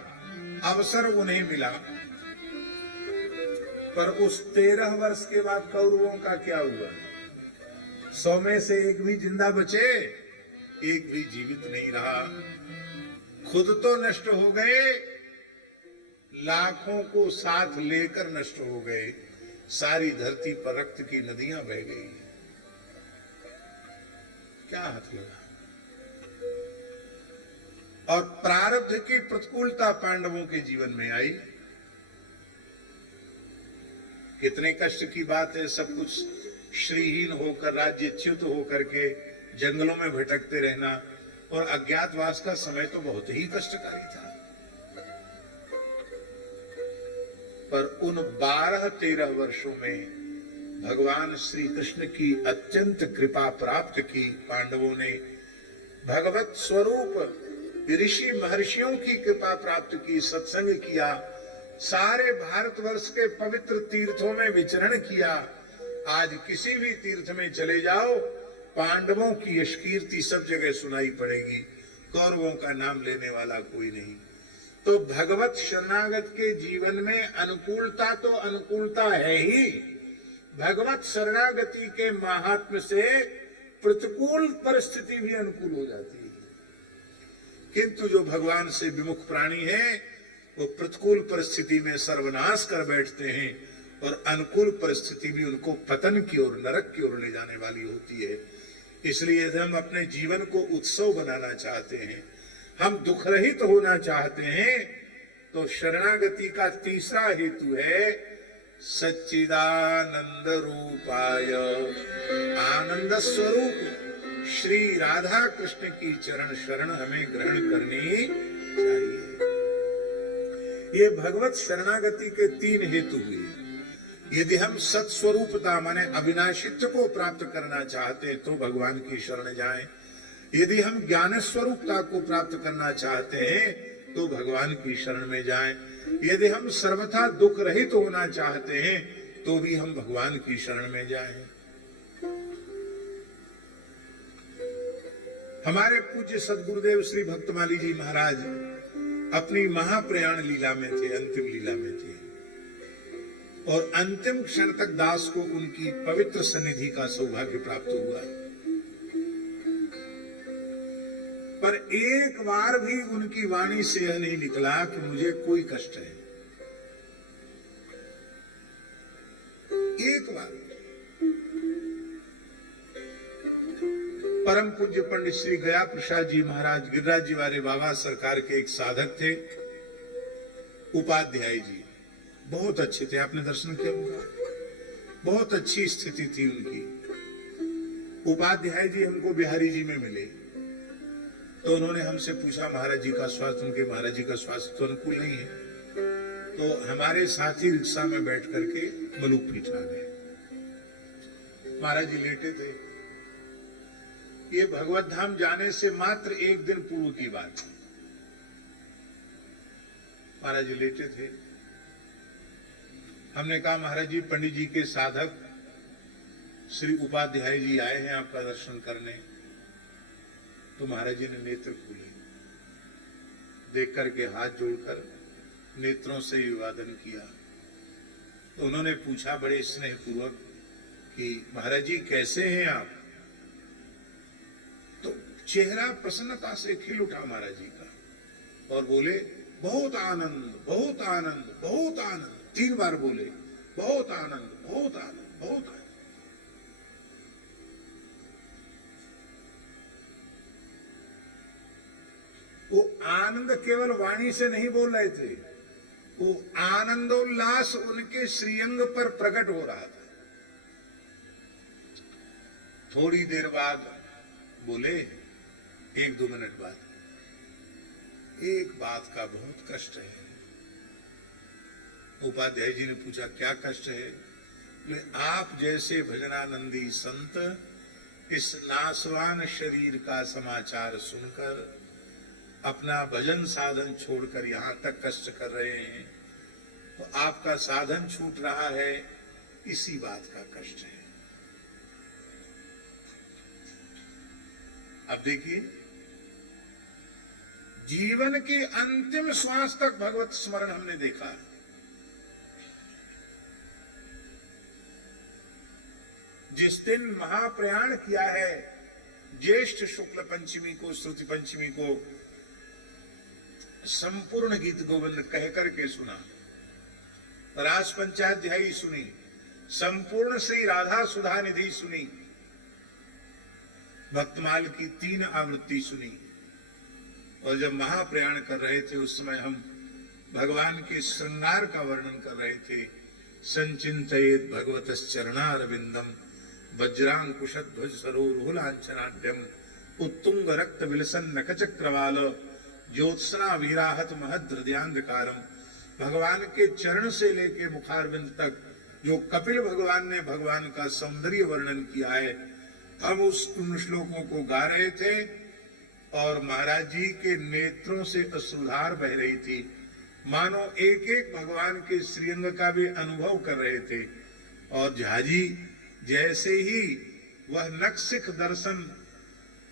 अवसर उन्हें मिला। पर उस 13 वर्ष के बाद कौरवों का क्या हुआ? 100 में से एक भी जिंदा बचे, एक भी जीवित नहीं रहा। खुद तो नष्ट हो गए, लाखों को साथ लेकर नष्ट हो गए। सारी धरती पर रक्त की नदियां बह गई। क्या हाथ लगा? और प्रारब्ध की प्रतिकूलता पांडवों के जीवन में आई। कितने कष्ट की बात है, सब कुछ श्रीहीन होकर, राज्यच्युत होकर के जंगलों में भटकते रहना, और अज्ञातवास का समय तो बहुत ही कष्टकारी था। पर उन 12-13 वर्षों में भगवान श्री कृष्ण की अत्यंत कृपा प्राप्त की। पांडवों ने भगवत स्वरूप ऋषि महर्षियों की कृपा प्राप्त की, सत्संग किया, सारे भारतवर्ष के पवित्र तीर्थों में विचरण किया। आज किसी भी तीर्थ में चले जाओ, पांडवों की यश कीर्ति सब जगह सुनाई पड़ेगी, कौरवों का नाम लेने वाला कोई नहीं। तो भगवत शरणागत के जीवन में अनुकूलता तो अनुकूलता है ही, भगवत शरणागति के महात्म्य से प्रतिकूल परिस्थिति भी अनुकूल हो जाती है। किंतु जो भगवान से विमुख प्राणी है वो प्रतिकूल परिस्थिति में सर्वनाश कर बैठते हैं, और अनुकूल परिस्थिति भी उनको पतन की ओर, नरक की ओर ले जाने वाली होती है। इसलिए यदि हम अपने जीवन को उत्सव बनाना चाहते हैं, हम दुख रहित होना चाहते हैं, तो शरणागति का तीसरा हेतु है सच्चिदानंद रूपाय, आनंद स्वरूप श्री राधा कृष्ण की चरण शरण हमें ग्रहण करनी चाहिए। ये भगवत शरणागति के 3 हेतु हुए। यदि हम सत्स्वरूपता माने अविनाशित्व को प्राप्त करना चाहते हैं तो भगवान की शरण जाएं। यदि हम ज्ञान स्वरूपता को प्राप्त करना चाहते हैं तो भगवान की शरण में जाएं। यदि हम सर्वथा दुख रहित होना चाहते हैं तो भी हम भगवान की शरण में जाएं। हमारे पूज्य सदगुरुदेव श्री भक्तमाली जी महाराज अपनी महाप्रयाण लीला में थे, अंतिम लीला में थे, और अंतिम क्षण तक दास को उनकी पवित्र सन्निधि का सौभाग्य प्राप्त हुआ। पर एक बार भी उनकी वाणी से यह नहीं निकला कि मुझे कोई कष्ट है। एक बार। परम पूज्य पंडित श्री गया प्रसाद जी महाराज गिरिराज जी वाले बाबा सरकार के एक साधक थे, उपाध्याय जी। बहुत अच्छे थे, आपने दर्शन किया उनका, बहुत अच्छी स्थिति थी उनकी। उपाध्याय जी हमको बिहारी जी में मिले, तो उन्होंने हमसे पूछा महाराज जी का स्वास्थ्य, उनके महाराज जी का स्वास्थ्य तो अनुकूल नहीं है। तो हमारे साथी रिक्शा में बैठ करके मलुकपीठ आ गए। महाराज जी लेटे थे। ये भगवत धाम जाने से मात्र एक दिन पूर्व की बात है। महाराज जी लेटे थे। हमने कहा महाराज जी पंडित जी के साधक श्री उपाध्याय जी आए हैं आपका दर्शन करने। तो महाराज जी ने नेत्र खोले, देख करके हाथ जोड़कर नेत्रों से अभिवादन किया। तो उन्होंने पूछा बड़े स्नेहपूर्वक कि महाराज जी कैसे हैं आप? तो चेहरा प्रसन्नता से खिल उठा महाराज जी का और बोले बहुत आनंद, बहुत आनंद, बहुत आनंद। 3 बार बोले बहुत आनंद, बहुत आनंद, बहुत आनंद। वो आनंद केवल वाणी से नहीं बोल रहे थे, वो आनंदोल्लास उनके श्रीअंग पर प्रकट हो रहा था। थोड़ी देर बाद बोले, 1-2 मिनट बाद, एक बात का बहुत कष्ट है। उपाध्याय जी ने पूछा क्या कष्ट है? आप जैसे भजनानंदी संत इस नासवान शरीर का समाचार सुनकर अपना भजन साधन छोड़कर यहां तक कष्ट कर रहे हैं, तो आपका साधन छूट रहा है, इसी बात का कष्ट है। अब देखिए, जीवन के अंतिम श्वास तक भगवत स्मरण हमने देखा। जिस दिन महाप्रयाण किया है, ज्येष्ठ शुक्ल पंचमी को, श्रुति पंचमी को संपूर्ण गीत गोविंद कह करके सुना, रास पंचाध्यायी सुनी, संपूर्ण श्री राधा सुधा निधि सुनी, भक्तमाल की 3 आवृत्ति सुनी। और जब महाप्रयाण कर रहे थे उस समय हम भगवान के श्रृंगार का वर्णन कर रहे थे। संचिंतयेत भगवतश्चरणारविंदम वज्रांकुशध्वज सरोरुहुलांचनाढ्यम उत्तुंग रक्त विलसन नखचक्रवाल ज्योत्सना वीराहत महद्रद्यांधकारम। भगवान के चरण से लेके मुखारविंद तक जो कपिल भगवान ने भगवान का सौंदर्य वर्णन किया है, हम उन श्लोकों को गा रहे थे और महाराज जी के नेत्रों से अश्रुधार बह रही थी, मानो एक एक भगवान के श्रीअंग का भी अनुभव कर रहे थे। और झाजी जैसे ही वह नखशिख दर्शन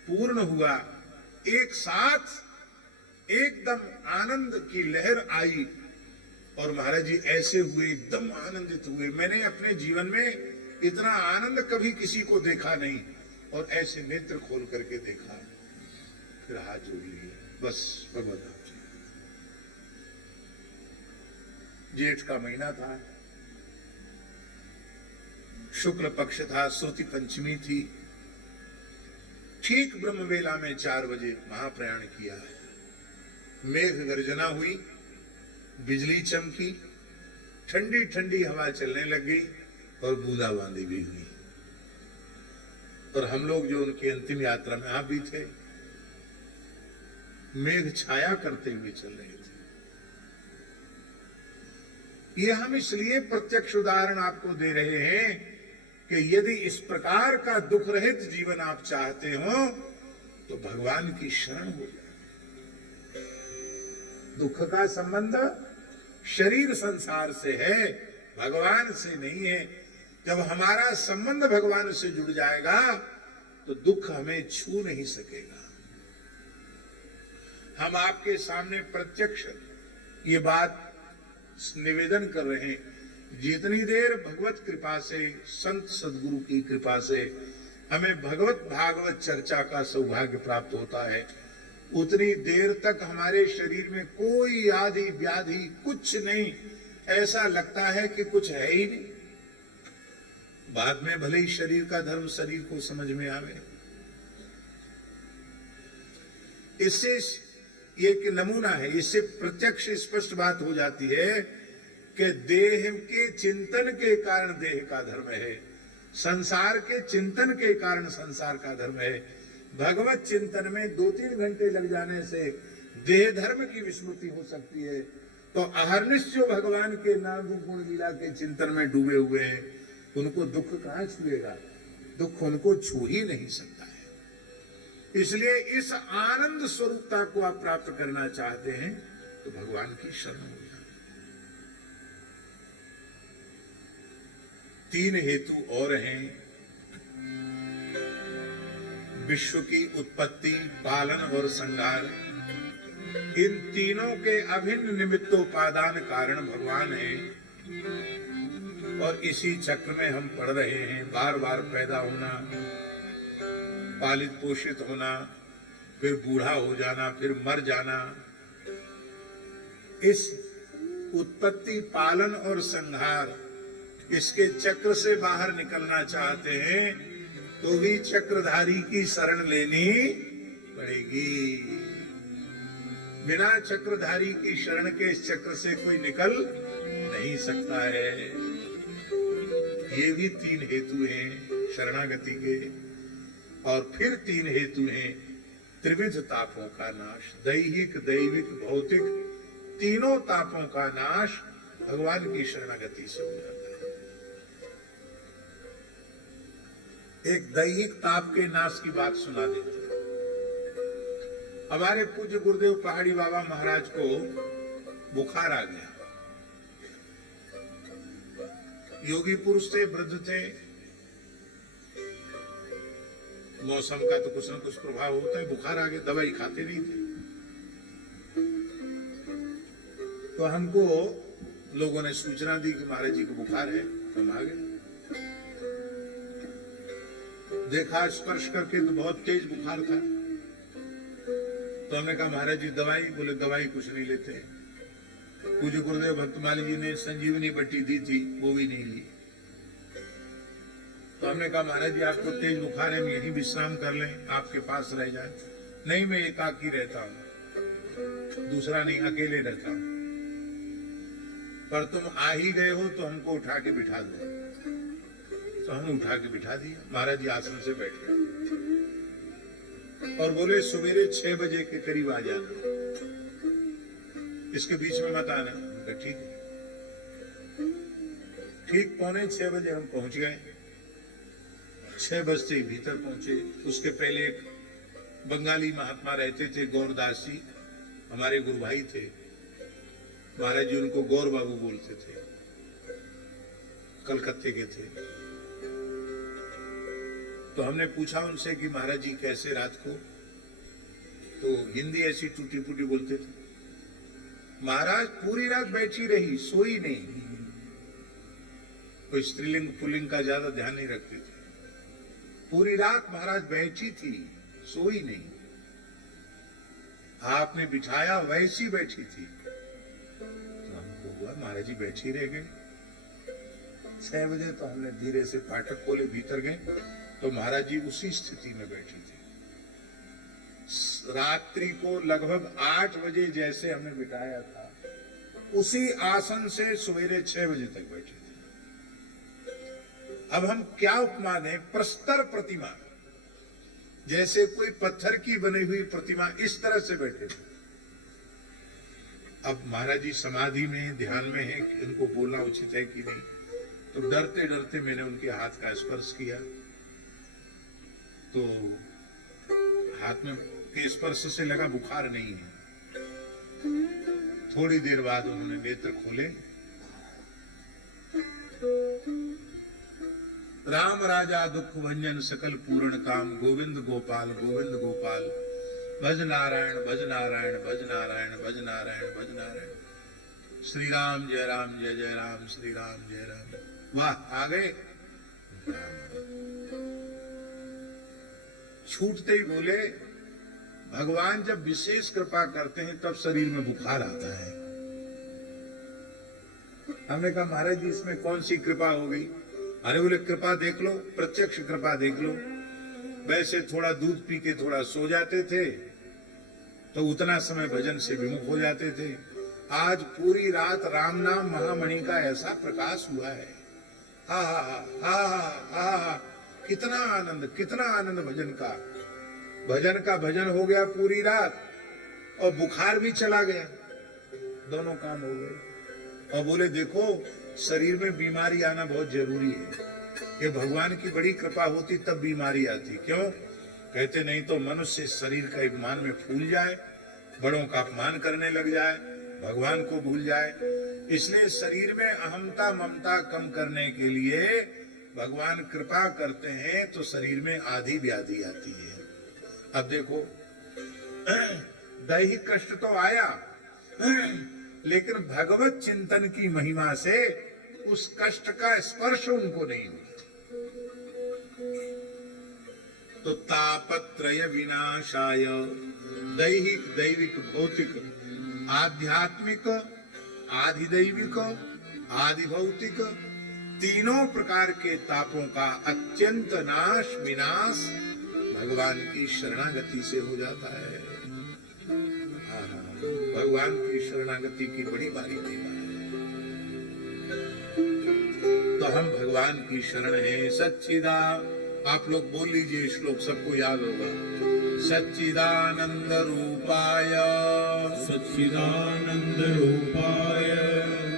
पूर्ण हुआ, एक साथ एकदम आनंद की लहर आई और महाराज जी ऐसे हुए, एकदम आनंदित हुए। मैंने अपने जीवन में इतना आनंद कभी किसी को देखा नहीं, और ऐसे नेत्र खोल करके देखा, फिर हाथ जोड़ लिए, बस भगवत। जेठ का महीना था, शुक्ल पक्ष था, श्रुति पंचमी थी। ठीक ब्रह्म वेला में 4 बजे महाप्रयाण किया। मेघ गर्जना हुई, बिजली चमकी, ठंडी ठंडी हवा चलने लग गई और बूंदाबांदी भी हुई। और हम लोग जो उनकी अंतिम यात्रा में आप भी थे, मेघ छाया करते हुए चल रहे थे। ये हम इसलिए प्रत्यक्ष उदाहरण आपको दे रहे हैं कि यदि इस प्रकार का दुख रहित जीवन आप चाहते हो तो भगवान की शरण हो जाए। दुख का संबंध शरीर संसार से है, भगवान से नहीं है। जब हमारा संबंध भगवान से जुड़ जाएगा तो दुख हमें छू नहीं सकेगा। हम आपके सामने प्रत्यक्ष ये बात निवेदन कर रहे हैं, जितनी देर भगवत कृपा से, संत सदगुरु की कृपा से हमें भगवत भागवत चर्चा का सौभाग्य प्राप्त होता है, उतनी देर तक हमारे शरीर में कोई आदि व्याधि कुछ नहीं, ऐसा लगता है कि कुछ है ही नहीं। बाद में भले ही शरीर का धर्म शरीर को समझ में आवे। इससे ये एक नमूना है, इससे प्रत्यक्ष स्पष्ट बात हो जाती है कि देह के चिंतन के कारण देह का धर्म है, संसार के चिंतन के कारण संसार का धर्म है। भगवत चिंतन में 2-3 घंटे लग जाने से देह धर्म की विस्मृति हो सकती है, तो अहर्निश जो भगवान के नाम रूप गुण लीला के चिंतन में डूबे हुए हैं, उनको दुख कहां छुएगा? दुख उनको छू ही नहीं सकता है। इसलिए इस आनंद स्वरूपता को आप प्राप्त करना चाहते हैं तो भगवान की शरण हो जाए। 3 हेतु और हैं, विश्व की उत्पत्ति, पालन और संहार। इन तीनों के अभिन्न निमित्तोपादान कारण भगवान है और इसी चक्र में हम पढ़ रहे हैं। बार बार पैदा होना, पालित पोषित होना, फिर बूढ़ा हो जाना, फिर मर जाना। इस उत्पत्ति, पालन और संहार, इसके चक्र से बाहर निकलना चाहते हैं तो भी चक्रधारी की शरण लेनी पड़ेगी। बिना चक्रधारी की शरण के इस चक्र से कोई निकल नहीं सकता है। ये भी 3 हेतु हैं शरणागति के। और फिर 3 हेतु हैं त्रिविध तापों का नाश, दैहिक, दैविक, भौतिक, तीनों तापों का नाश भगवान की शरणागति से हो जाता है। एक दैहिक ताप के नाश की बात सुना देते हैं। हमारे पूज्य गुरुदेव पहाड़ी बाबा महाराज को बुखार आ गया। योगी पुरुष थे, वृद्ध थे, मौसम का तो कुछ न कुछ प्रभाव होता है। बुखार आ गया, दवाई खाते नहीं थे। तो हमको लोगों ने सूचना दी कि महाराज जी को बुखार है, तो हम आ गए। देखा स्पर्श करके तो बहुत तेज बुखार था। तो हमने कहा महाराज जी दवाई? बोले दवाई कुछ नहीं लेते। पूज्य गुरुदेव भक्तमाली जी ने संजीवनी बट्टी दी थी, वो भी नहीं ली। तो हमने कहा महाराज जी आपको तेज बुखार है, हम यहीं विश्राम कर लें, आपके पास रह जाए। नहीं, मैं एकाकी रहता हूं, दूसरा नहीं, अकेले रहता हूं। पर तुम आ ही गए हो तो हमको उठा के बिठा दो। तो हमने उठा के बिठा दिया। महाराज जी आसन से बैठ गए और बोले सवेरे 6 बजे के करीब आ जाना, इसके बीच में मत आना। ठीक है। ठीक 5:45 बजे हम पहुंच गए। 6 बजते ही भीतर पहुंचे। उसके पहले एक बंगाली महात्मा रहते थे, गौरदास जी, हमारे गुरु भाई थे। महाराज जी उनको गौर बाबू बोलते थे, कलकत्ते के थे। तो हमने पूछा उनसे कि महाराज जी कैसे रात को? तो हिंदी ऐसी टूटी फूटी बोलते थे। महाराज पूरी रात बैठी रही, सोई नहीं। कोई स्त्रीलिंग पुल्लिंग का ज्यादा ध्यान नहीं रखते थे। पूरी रात महाराज बैठी थी, सोई नहीं। आपने बिठाया वैसी बैठी थी। तो हमको हुआ महाराज जी बैठी रह गए। 6 बजे तो हमने धीरे से फाटक खोले, भीतर गए तो महाराज जी उसी स्थिति में बैठी थी। रात्रि को लगभग 8 बजे जैसे हमने बिठाया था, उसी आसन से सवेरे 6 बजे तक बैठी थी। अब हम क्या उपमा दें? प्रस्तर प्रतिमा, जैसे कोई पत्थर की बनी हुई प्रतिमा, इस तरह से बैठे थे। अब महाराज जी समाधि में, ध्यान में है, इनको बोलना उचित है कि नहीं? तो डरते डरते मैंने उनके हाथ का स्पर्श किया। तो हाथ में के स्पर्श से लगा बुखार नहीं है। थोड़ी देर बाद उन्होंने नेत्र खोले। राम राजा दुख भंजन सकल पूर्ण काम, गोविंद गोपाल गोविंद गोपाल, भज नारायण भज नारायण भज नारायण भज नारायण भज नारायण। श्री राम जय राम जय जय राम, श्री राम जय राम। वाह, आ गए। छूटते ही बोले भगवान जब विशेष कृपा करते हैं तब शरीर में बुखार आता है। हमने कहा महाराज जी इसमें कौन सी कृपा हो गई? अरे बोले कृपा देख लो, प्रत्यक्ष कृपा देख लो। वैसे थोड़ा दूध पी के थोड़ा सो जाते थे तो उतना समय भजन से विमुख हो जाते थे। आज पूरी रात राम नाम महामणि का ऐसा प्रकाश हुआ है। हा हा हा हा हा, कितना आनंद भजन का भजन हो गया पूरी रात और बुखार भी चला गया, दोनों काम हो गए। और बोले देखो शरीर में बीमारी आना बहुत जरूरी है। ये भगवान की बड़ी कृपा होती तब बीमारी आती। क्यों? कहते नहीं तो मनुष्य शरीर का अपमान में फूल जाए, बड़ों का अपमान करने लग जाए, भगवान को भूल जाए। इसलिए शरीर में अहमता ममता कम करने के लिए भगवान कृपा करते हैं तो शरीर में आधी व्याधि आती है। अब देखो दैहिक कष्ट तो आया लेकिन भगवत चिंतन की महिमा से उस कष्ट का स्पर्श उनको नहीं हुआ। तो तापत्रय विनाशाय दैहिक दैविक भौतिक आध्यात्मिक आधिदैविक आधिभौतिक तीनों प्रकार के तापों का अत्यंत नाश विनाश भगवान की शरणागति से हो जाता है। भगवान की शरणागति की बड़ी भारी महिमा है। तो हम भगवान की शरण है। सच्चिदा, आप लोग बोल लीजिए, श्लोक सबको याद होगा। सच्चिदानंद रूपाय सच्चिदानंद रूपाय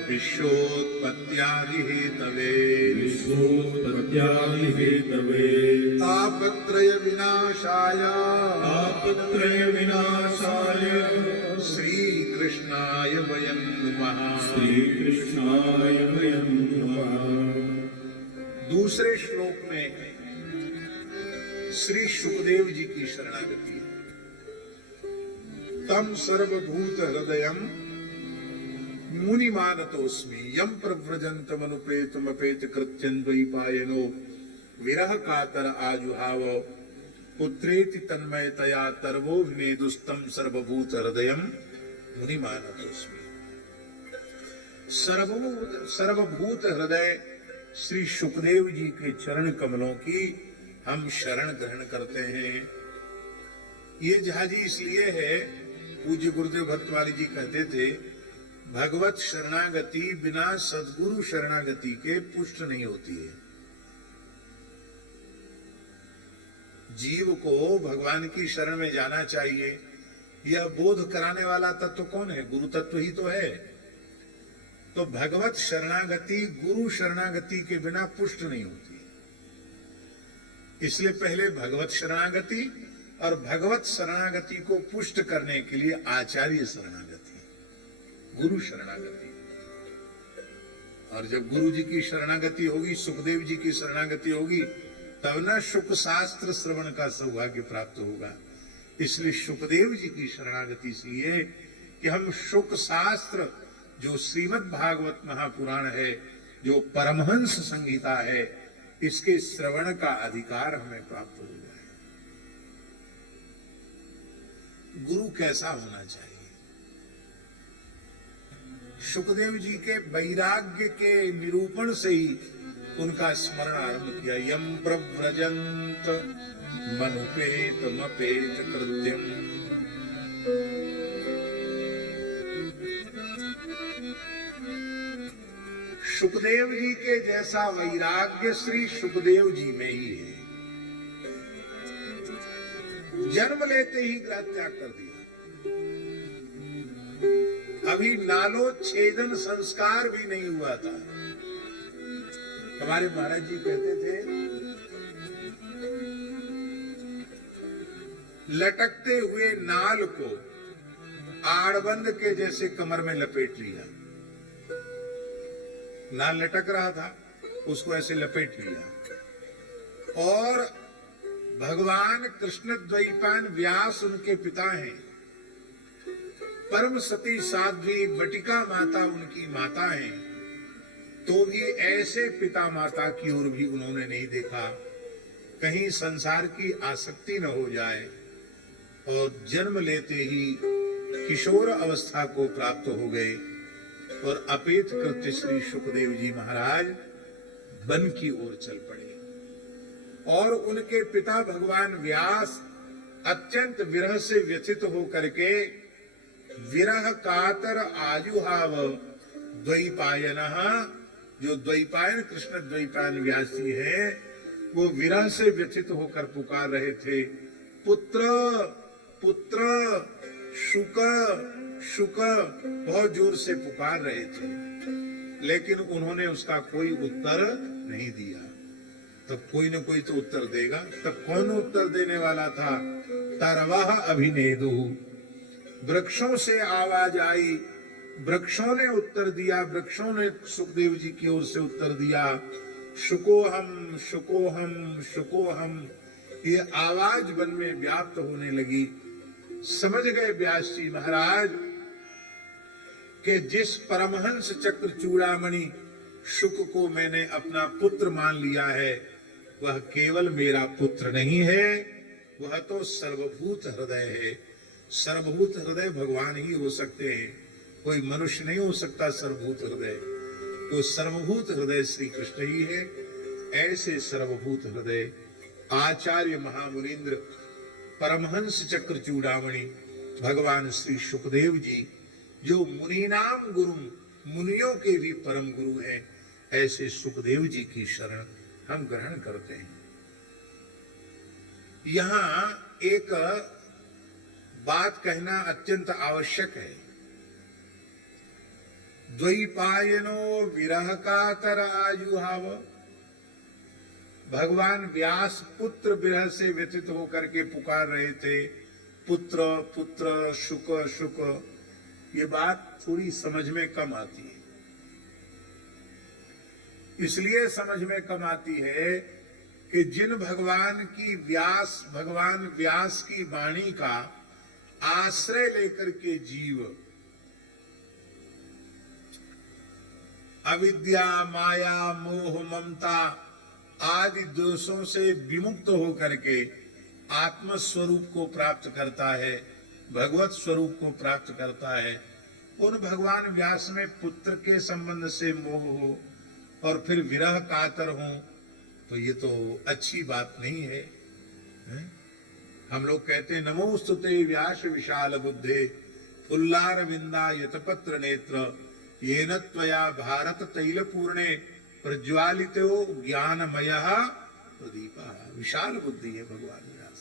विश्वोत्पत्त्यादि हेतवे विश्वोत्पत्त्यादि हेतवे तापत्रय विनाशाय तापत्रय विनाशाय श्री कृष्णाय वयं नुमः। श्री कृष्णाय वयं नुमः। दूसरे श्लोक में श्री सुखदेव जी की शरणागति है। तम सर्वभूत हृदयम मुनि मानतोस्मि यम प्रव्रजंत मनुपेतमपेत कृत्यं द्वैपायनो विरह कातर आजुहाव पुत्रेति तन्मयतया तरवो विनेदुस्तम सर्वभूत हृदयम मुनि मानतोस्मि। सर्वभूत हृदय श्री सुखदेव जी के चरण कमलों की हम शरण ग्रहण करते हैं। ये जहाजी इसलिए है, पूज्य गुरुदेव भक्तवाली जी कहते थे भगवत शरणागति बिना सद्गुरु शरणागति के पुष्ट नहीं होती है। जीव को भगवान की शरण में जाना चाहिए, यह बोध कराने वाला तत्व कौन है? गुरु तत्व ही तो है। तो भगवत शरणागति गुरु शरणागति के बिना पुष्ट नहीं होती। इसलिए पहले भगवत शरणागति और भगवत शरणागति को पुष्ट करने के लिए आचार्य शरणागति, गुरु शरणागति। और जब गुरु जी की शरणागति होगी, सुखदेव जी की शरणागति होगी, तब न शुक शास्त्र श्रवण का सौभाग्य प्राप्त होगा। इसलिए सुखदेव जी की शरणागति इसलिए कि हम शुक शास्त्र जो श्रीमद् भागवत महापुराण है, जो परमहंस संहिता है, इसके श्रवण का अधिकार हमें प्राप्त हो जाए। गुरु कैसा होना चाहिए? सुखदेव जी के वैराग्य के निरूपण से ही उनका स्मरण आरंभ किया। यम प्रव्रजंत मनुपेत मपेत कृत्यम। सुखदेव जी के जैसा वैराग्य श्री सुखदेव जी में ही है। जन्म लेते ही ग्रह त्याग कर दिया। अभी नालोच्छेदन संस्कार भी नहीं हुआ था। हमारे महाराज जी कहते थे लटकते हुए नाल को आड़बंद के जैसे कमर में लपेट लिया। नाल लटक रहा था, उसको ऐसे लपेट लिया। और भगवान कृष्ण द्वैपायन व्यास उनके पिता हैं, परम सती साध्वी बटिका माता उनकी माता हैं, तो भी ऐसे पिता माता की ओर भी उन्होंने नहीं देखा, कहीं संसार की आसक्ति न हो जाए। और जन्म लेते ही किशोर अवस्था को प्राप्त हो गए और अपेत कृत्य श्री सुखदेव जी महाराज वन की ओर चल पड़े। और उनके पिता भगवान व्यास अत्यंत विरह से व्यथित होकर के विरह कातर आयुहाव द्वैपायन, जो द्वैपायन कृष्ण द्वैपायन व्यास जी है, वो विरह से व्यथित होकर पुकार रहे थे, पुत्र पुत्र शुक शुक, बहुत जोर से पुकार रहे थे, लेकिन उन्होंने उसका कोई उत्तर नहीं दिया। तब कोई न कोई तो उत्तर देगा। तब कौन उत्तर देने वाला था? तरवाह अभिनेदु, वृक्षों से आवाज आई, वृक्षों ने उत्तर दिया, वृक्षों ने सुखदेव जी की ओर से उत्तर दिया, शुकोहम शुकोहम शुकोहम। ये आवाज वन में व्याप्त होने लगी। समझ गए व्यास जी महाराज कि जिस परमहंस चक्र चूड़ामणि शुक को मैंने अपना पुत्र मान लिया है, वह केवल मेरा पुत्र नहीं है, वह तो सर्वभूत हृदय है। सर्वभूत हृदय भगवान ही हो सकते हैं, कोई मनुष्य नहीं हो सकता सर्वभूत हृदय। तो सर्वभूत हृदय श्री कृष्ण ही है। ऐसे सर्वभूत हृदय आचार्य महामुनीन्द्र परमहंस चक्र चूड़ामणि भगवान श्री सुखदेव जी, जो मुनीनाम गुरु, मुनियों के भी परम गुरु हैं, ऐसे सुखदेव जी की शरण हम ग्रहण करते हैं। यहां एक बात कहना अत्यंत आवश्यक है। द्वैपायनो विरह कातर आयुहाव, भगवान व्यास पुत्र विरह से व्यथित होकर के पुकार रहे थे, पुत्र पुत्र शुक शुक। ये बात थोड़ी समझ में कम आती है। इसलिए समझ में कम आती है कि जिन भगवान व्यास की वाणी का आश्रय लेकर के जीव अविद्या माया मोह ममता आदि दोषों से विमुक्त होकर के आत्म स्वरूप को प्राप्त करता है, भगवत स्वरूप को प्राप्त करता है, उन भगवान व्यास में पुत्र के संबंध से मोह हो और फिर विरह कातर हो, तो ये तो अच्छी बात नहीं है, हैं? हम लोग कहते हैं नमोस्तुते व्यास विशाल बुद्धे फुल्लार विंदा यतपत्र नेत्र येन त्वया भारत तैल पूर्णे प्रज्वालितो ज्ञानमयः प्रदीपः। विशाल बुद्धि है भगवान व्यास।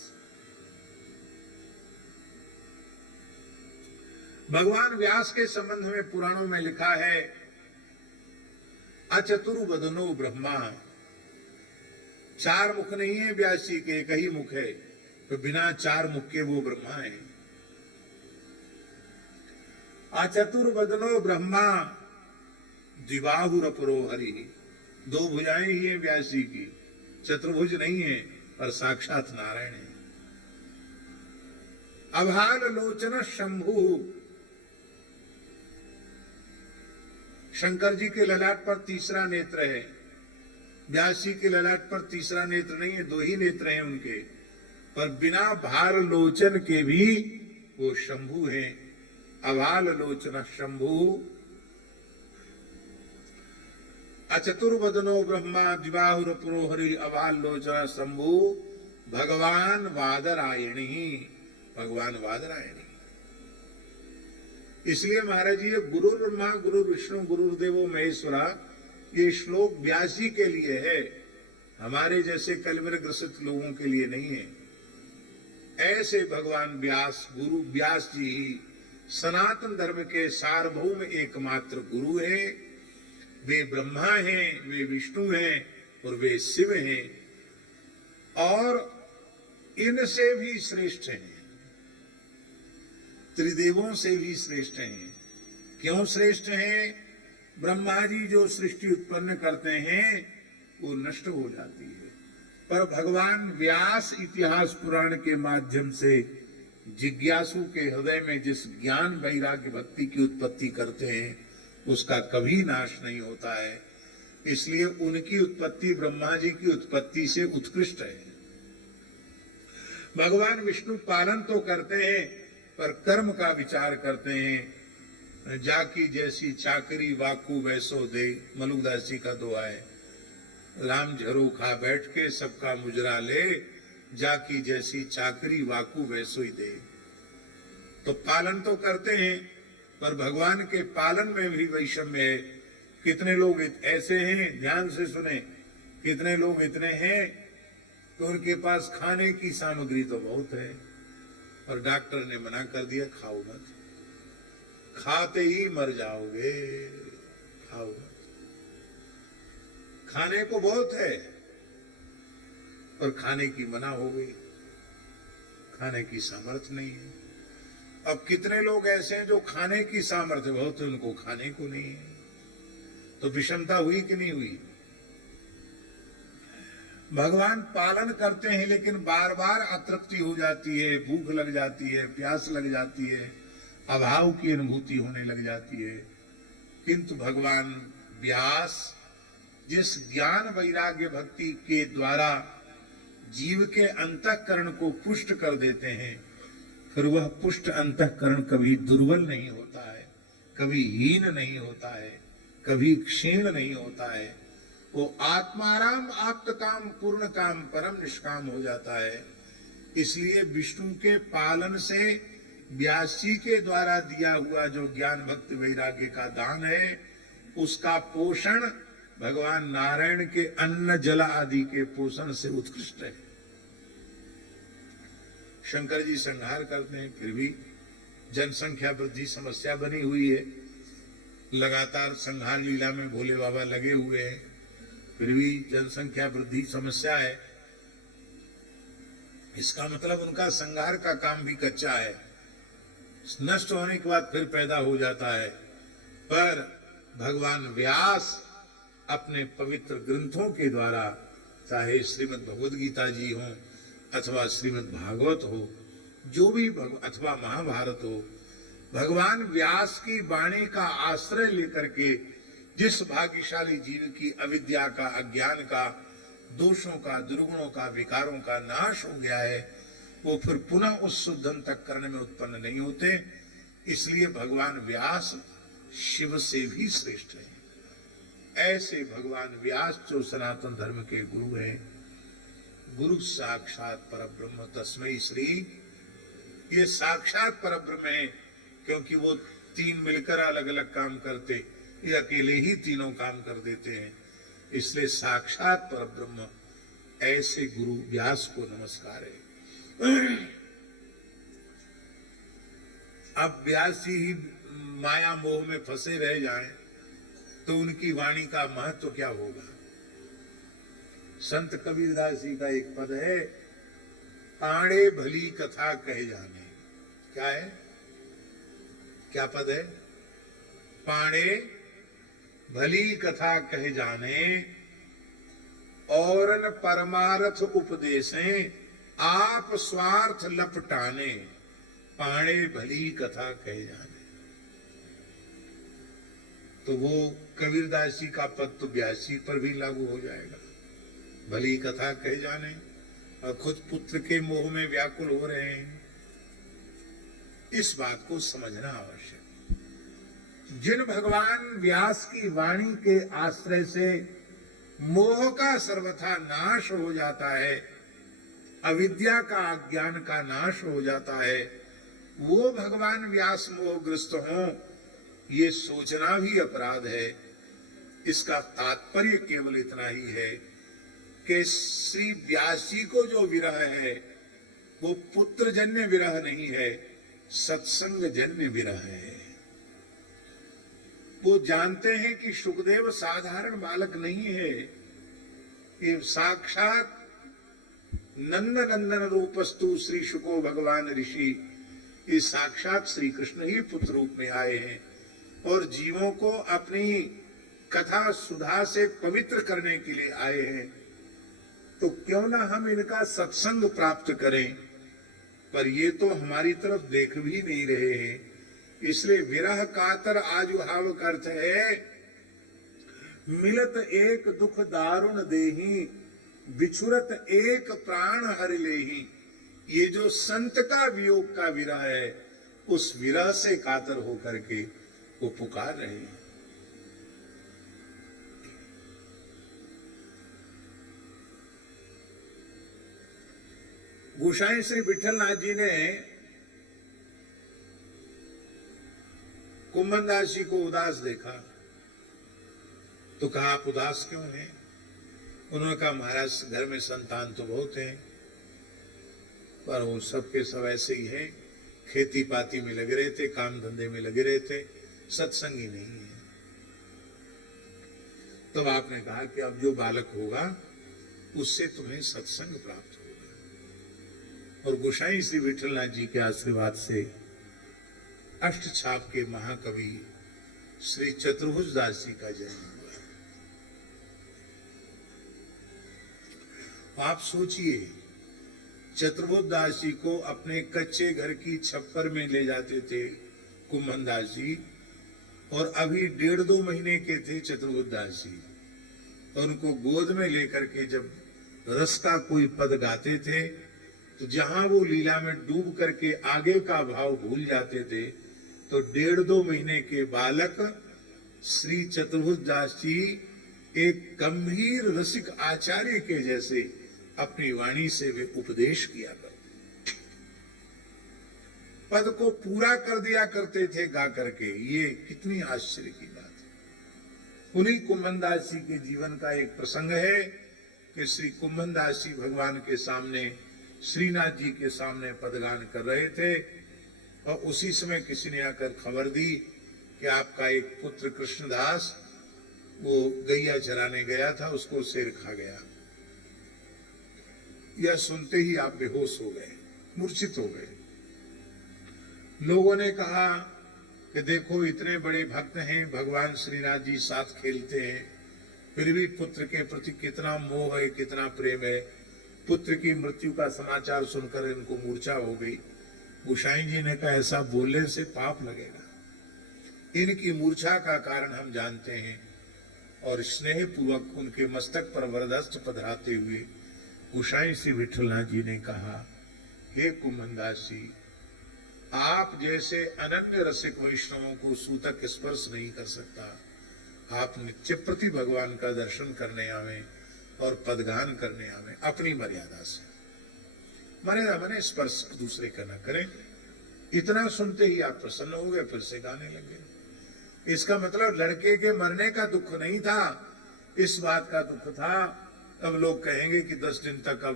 भगवान व्यास के संबंध में पुराणों में लिखा है, अचतुर्वदनो ब्रह्मा, चार मुख नहीं है व्यास जी के, एक ही मुख है, तो बिना चार मुख के वो ब्रह्मा है। अचतुर्वदनो ब्रह्मा द्विबाहुरपरो हरि, दो भुजाएं ही है व्यास जी की, चतुर्भुज नहीं है, पर साक्षात नारायण है। अभाल लोचन शंभु, शंकर जी के ललाट पर तीसरा नेत्र है, व्यास जी के ललाट पर तीसरा नेत्र नहीं है, दो ही नेत्र हैं उनके, पर बिना भार लोचन के भी वो शंभु हैं। अभाल लोचन शंभु अचतुर्वदनो ब्रह्मा द्विबाहुरपरो हरि अभाल लोचन शंभु भगवान वादरायणी, भगवान वादरायणी। इसलिए महाराज जी गुरु ब्रह्मा गुरु विष्णु गुरुदेवो महेश्वरा, ये श्लोक व्यास जी के लिए है, हमारे जैसे कलमर ग्रसित लोगों के लिए नहीं है। ऐसे भगवान व्यास, गुरु व्यास जी ही सनातन धर्म के सार्वभौम एकमात्र गुरु हैं। वे ब्रह्मा हैं, वे विष्णु हैं और वे शिव हैं, और इनसे भी श्रेष्ठ हैं, त्रिदेवों से भी श्रेष्ठ हैं। क्यों श्रेष्ठ हैं? ब्रह्मा जी जो सृष्टि उत्पन्न करते हैं वो नष्ट हो जाती है, पर भगवान व्यास इतिहास पुराण के माध्यम से जिज्ञासु के हृदय में जिस ज्ञान वैराग्य भक्ति की उत्पत्ति करते हैं उसका कभी नाश नहीं होता है। इसलिए उनकी उत्पत्ति ब्रह्मा जी की उत्पत्ति से उत्कृष्ट है। भगवान विष्णु पालन तो करते हैं पर कर्म का विचार करते हैं। जाकी जैसी चाकरी वाकू वैसो दे, मलुकदास जी का दुआ है। राम झरो खा बैठ के सबका मुजरा ले, जाकी जैसी चाकरी वाकू वैसो ही दे। तो पालन तो करते हैं पर भगवान के पालन में भी वैषम्य है। कितने लोग ऐसे हैं, ध्यान से सुने, कितने लोग इतने हैं कि उनके पास खाने की सामग्री तो बहुत है और डॉक्टर ने मना कर दिया खाओ मत, खाते ही मर जाओगे, खाओ मत। खाने को बहुत है पर खाने की मना हो गई, खाने की सामर्थ्य नहीं है। अब कितने लोग ऐसे हैं जो खाने की सामर्थ्य बहुत है, उनको खाने को नहीं है। तो विषमता हुई कि नहीं हुई? भगवान पालन करते हैं लेकिन बार बार अतृप्ति हो जाती है, भूख लग जाती है, प्यास लग जाती है, अभाव की अनुभूति होने लग जाती है। किंतु भगवान व्यास जिस ज्ञान वैराग्य भक्ति के द्वारा जीव के अंतःकरण को पुष्ट कर देते हैं, फिर वह पुष्ट अंतःकरण कभी दुर्बल नहीं होता है, कभी हीन नहीं होता है, कभी क्षीण नहीं होता है। वो आत्माराम आप्त काम पूर्ण काम परम निष्काम हो जाता है। इसलिए विष्णु के पालन से व्यास जी के द्वारा दिया हुआ जो ज्ञान भक्ति वैराग्य का दान है, उसका पोषण भगवान नारायण के अन्न जल आदि के पोषण से उत्कृष्ट है। शंकर जी संहार करते हैं, फिर भी जनसंख्या वृद्धि समस्या बनी हुई है। लगातार संहार लीला में भोले बाबा लगे हुए हैं, फिर भी जनसंख्या वृद्धि समस्या है। इसका मतलब उनका संहार का काम भी कच्चा है, नष्ट होने के बाद फिर पैदा हो जाता है। पर भगवान व्यास अपने पवित्र ग्रंथों के द्वारा, चाहे श्रीमद् भगवद गीता जी हो अथवा श्रीमद् भागवत हो, जो भी अथवा महाभारत हो, भगवान व्यास की वाणी का आश्रय लेकर के जिस भाग्यशाली जीव की अविद्या का, अज्ञान का, दोषों का, दुर्गुणों का, विकारों का नाश हो गया है, वो फिर पुनः उस शुद्ध अंतःकरण में उत्पन्न नहीं होते। इसलिए भगवान व्यास शिव से भी श्रेष्ठ है। ऐसे भगवान व्यास जो सनातन धर्म के गुरु हैं, गुरु साक्षात परब्रह्म तस्मै श्री। ये साक्षात परब्रह्म है क्योंकि वो तीन मिलकर अलग अलग काम करते, ये अकेले ही तीनों काम कर देते हैं। इसलिए साक्षात परब्रह्म ऐसे गुरु व्यास को नमस्कार है। अब व्यास जी ही माया मोह में फंसे रह जाएं तो उनकी वाणी का महत्व क्या होगा? संत कबीरदास जी का एक पद है, पाणे भली कथा कहे जाने। क्या है? क्या पद है? पाणे भली कथा कहे जाने और न परमार्थ उपदेशें, आप स्वार्थ लपटाने। पाणे भली कथा कहे जाने। तो वो कबीरदास जी का पद तो व्यास जी पर भी लागू हो जाएगा। भली कथा कहे जाने और खुद पुत्र के मोह में व्याकुल हो रहे हैं। इस बात को समझना आवश्यक। जिन भगवान व्यास की वाणी के आश्रय से मोह का सर्वथा नाश हो जाता है, अविद्या का, अज्ञान का नाश हो जाता है, वो भगवान व्यास मोहग्रस्त हों, ये सोचना भी अपराध है। इसका तात्पर्य केवल इतना ही है कि श्री व्यास जी को जो विरह है वो पुत्र जन्य विरह नहीं है, सत्संग जन्य विरह है। वो जानते हैं कि सुखदेव साधारण बालक नहीं है, ये साक्षात नंद नंदन रूपस्तु श्री शुको भगवान ऋषि, ये साक्षात श्री कृष्ण ही पुत्र रूप में आए हैं और जीवों को अपनी कथा सुधा से पवित्र करने के लिए आए हैं। तो क्यों ना हम इनका सत्संग प्राप्त करें, पर ये तो हमारी तरफ देख भी नहीं रहे हैं। इसलिए विरह कातर आजुहाव का अर्थ है, मिलत एक दुख दारुण देही, बिछुरत एक प्राण हर लेही। ये जो संत का वियोग का विरह है, उस विरह से कातर होकर के वो पुकार रहे हैं। गोसाई श्री विठलनाथ जी ने कुंभनदास जी को उदास देखा तो कहा, आप उदास क्यों हैं? उन्होंने कहा, महाराज घर में संतान तो बहुत हैं, पर वो सबके सब ऐसे ही है, खेती पाती में लगे रहते, काम धंधे में लगे रहते, सत्संगी नहीं है। तब आपने कहा कि अब जो बालक होगा उससे तुम्हें सत्संग प्राप्त होगा। और गोसाई श्री विठलनाथ जी के आशीर्वाद से अष्टछाप के महाकवि श्री चतुर्भुज दास जी का जन्म हुआ। आप सोचिए, चतुर्भुज दास जी को अपने कच्चे घर की छप्पर में ले जाते थे कुंभनदास जी, और अभी 1.5-2 महीने के थे चतुर्भुज दास जी, और उनको गोद में लेकर के जब रस का कोई पद गाते थे तो जहां वो लीला में डूब करके आगे का भाव भूल जाते थे, तो 1.5-2 महीने के बालक श्री चतुर्भुज दास जी एक गंभीर रसिक आचार्य के जैसे अपनी वाणी से वे उपदेश किया करते, पद को पूरा कर दिया करते थे गा करके। ये कितनी आश्चर्य की बात है। उन्हीं कुंभनदास जी के जीवन का एक प्रसंग है कि श्री कुंभनदास जी भगवान के सामने, श्रीनाथ जी के सामने पदगान कर रहे थे, और उसी समय किसी ने आकर खबर दी कि आपका एक पुत्र कृष्णदास वो गैया चराने गया था, उसको शेर खा गया। यह सुनते ही आप बेहोश हो गए, मूर्छित हो गए। लोगों ने कहा कि देखो, इतने बड़े भक्त हैं, भगवान श्रीनाथ जी साथ खेलते हैं, फिर भी पुत्र के प्रति कितना मोह है, कितना प्रेम है। पुत्र की मृत्यु का समाचार सुनकर इनको मूर्छा हो गई। गोसाई जी ने कहा, ऐसा बोलने से पाप लगेगा। इनकी मूर्छा का कारण हम जानते हैं, और स्नेह पूर्वक उनके मस्तक पर वरदस्त पधराते हुए गोसाई श्री विठलनाथ जी ने कहा, हे कुंभनदास जी, आप जैसे अनन्य रसिक वैष्णवों को सूतक स्पर्श नहीं कर सकता। आप नित्य प्रति भगवान का दर्शन करने आवे और पदगान करने आवे अपनी मर्यादा से। मर्यादा माने स्पर्श दूसरे का न करें। इतना सुनते ही आप प्रसन्न हो गए, फिर से गाने लगे। इसका मतलब लड़के के मरने का दुख नहीं था, इस बात का दुख था, अब लोग कहेंगे कि 10 दिन तक अब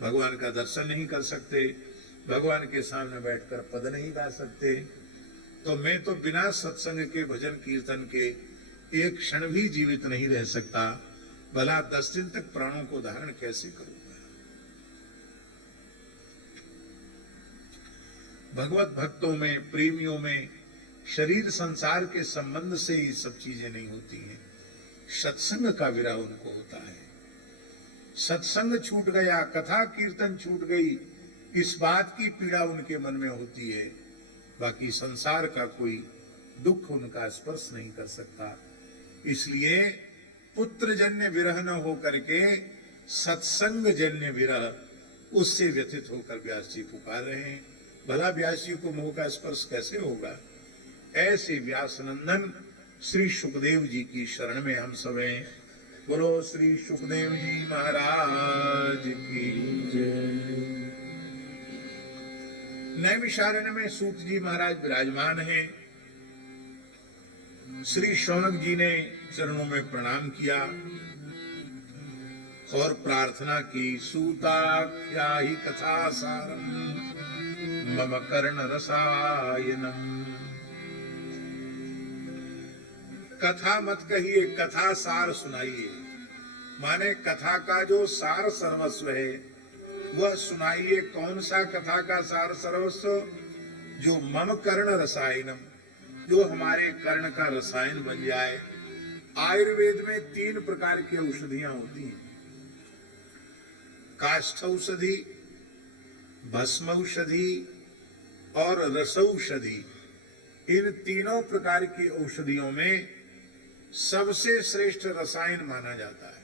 भगवान का दर्शन नहीं कर सकते, भगवान के सामने बैठकर पद नहीं गा सकते, तो मैं तो बिना सत्संग के, भजन कीर्तन के एक क्षण भी जीवित नहीं रह सकता, भला 10 दिन तक प्राणों को धारण कैसे करूंगा। भगवत भक्तों में, प्रेमियों में शरीर संसार के संबंध से ये सब चीजें नहीं होती हैं, सत्संग का विरह उनको होता है। सत्संग छूट गया, कथा कीर्तन छूट गई, इस बात की पीड़ा उनके मन में होती है, बाकी संसार का कोई दुख उनका स्पर्श नहीं कर सकता। इसलिए पुत्र जन्य विरह न हो करके सत्संग जन्य विरह, उससे व्यथित होकर व्यास जी पुकार रहे हैं। भला व्यास जी को मोह का स्पर्श कैसे होगा। ऐसे व्यास नंदन श्री सुखदेव जी की शरण में हम सब हैं। बोलो श्री सुखदेव जी महाराज की जय। नैमिषारण्य में सूत जी महाराज विराजमान हैं। श्री शौनक जी ने चरणों में प्रणाम किया और प्रार्थना की, सूताख्या ही कथा सारम मम कर्ण रसायनम। कथा मत कहिए, कथा सार सुनाइए। माने कथा का जो सार सर्वस्व है वह सुनाइए। कौन सा कथा का सार सर्वस्व? जो मम कर्ण रसायनम, जो हमारे कर्ण का रसायन बन जाए। आयुर्वेद में 3 प्रकार की औषधियां होती हैं, काष्ठ औषधि, भस्म औषधि और रसौषधि। इन तीनों प्रकार की औषधियों में सबसे श्रेष्ठ रसायन माना जाता है।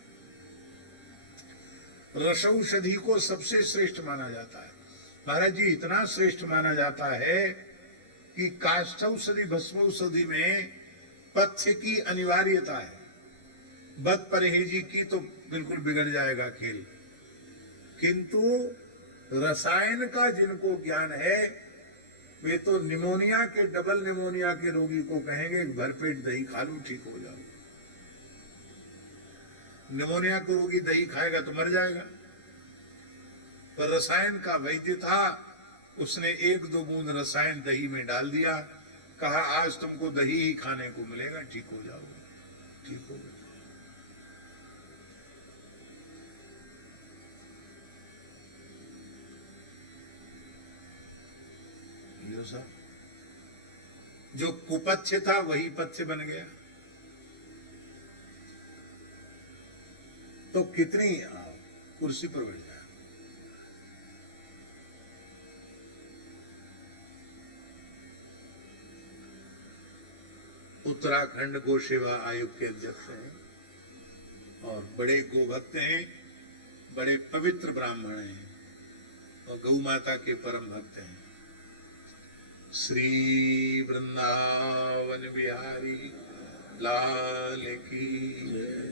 रसौषधि को सबसे श्रेष्ठ माना जाता है। महाराज जी इतना श्रेष्ठ माना जाता है कि काष्ठौषधि भस्मौषधि में पथ्य की अनिवार्यता है। बद परहेजी की तो बिल्कुल बिगड़ जाएगा खेल, किंतु रसायन का जिनको ज्ञान है वे तो निमोनिया के, डबल निमोनिया के रोगी को कहेंगे भरपेट दही खा लो ठीक हो जाओ। निमोनिया का रोगी दही खाएगा तो मर जाएगा, पर रसायन का वैद्य था, उसने 1-2 बूंद रसायन दही में डाल दिया, कहा आज तुमको दही ही खाने को मिलेगा, ठीक हो जाओगे, ठीक हो गया। जो कुपथ्य था वही पथ्य बन गया। तो कितनी कुर्सी पर बैठ जाए। उत्तराखंड गौ सेवा आयोग के अध्यक्ष हैं और बड़े गोभक्त हैं, बड़े पवित्र ब्राह्मण हैं और गौ माता के परम भक्त हैं। श्री वृंदावन बिहारी लाल की जय।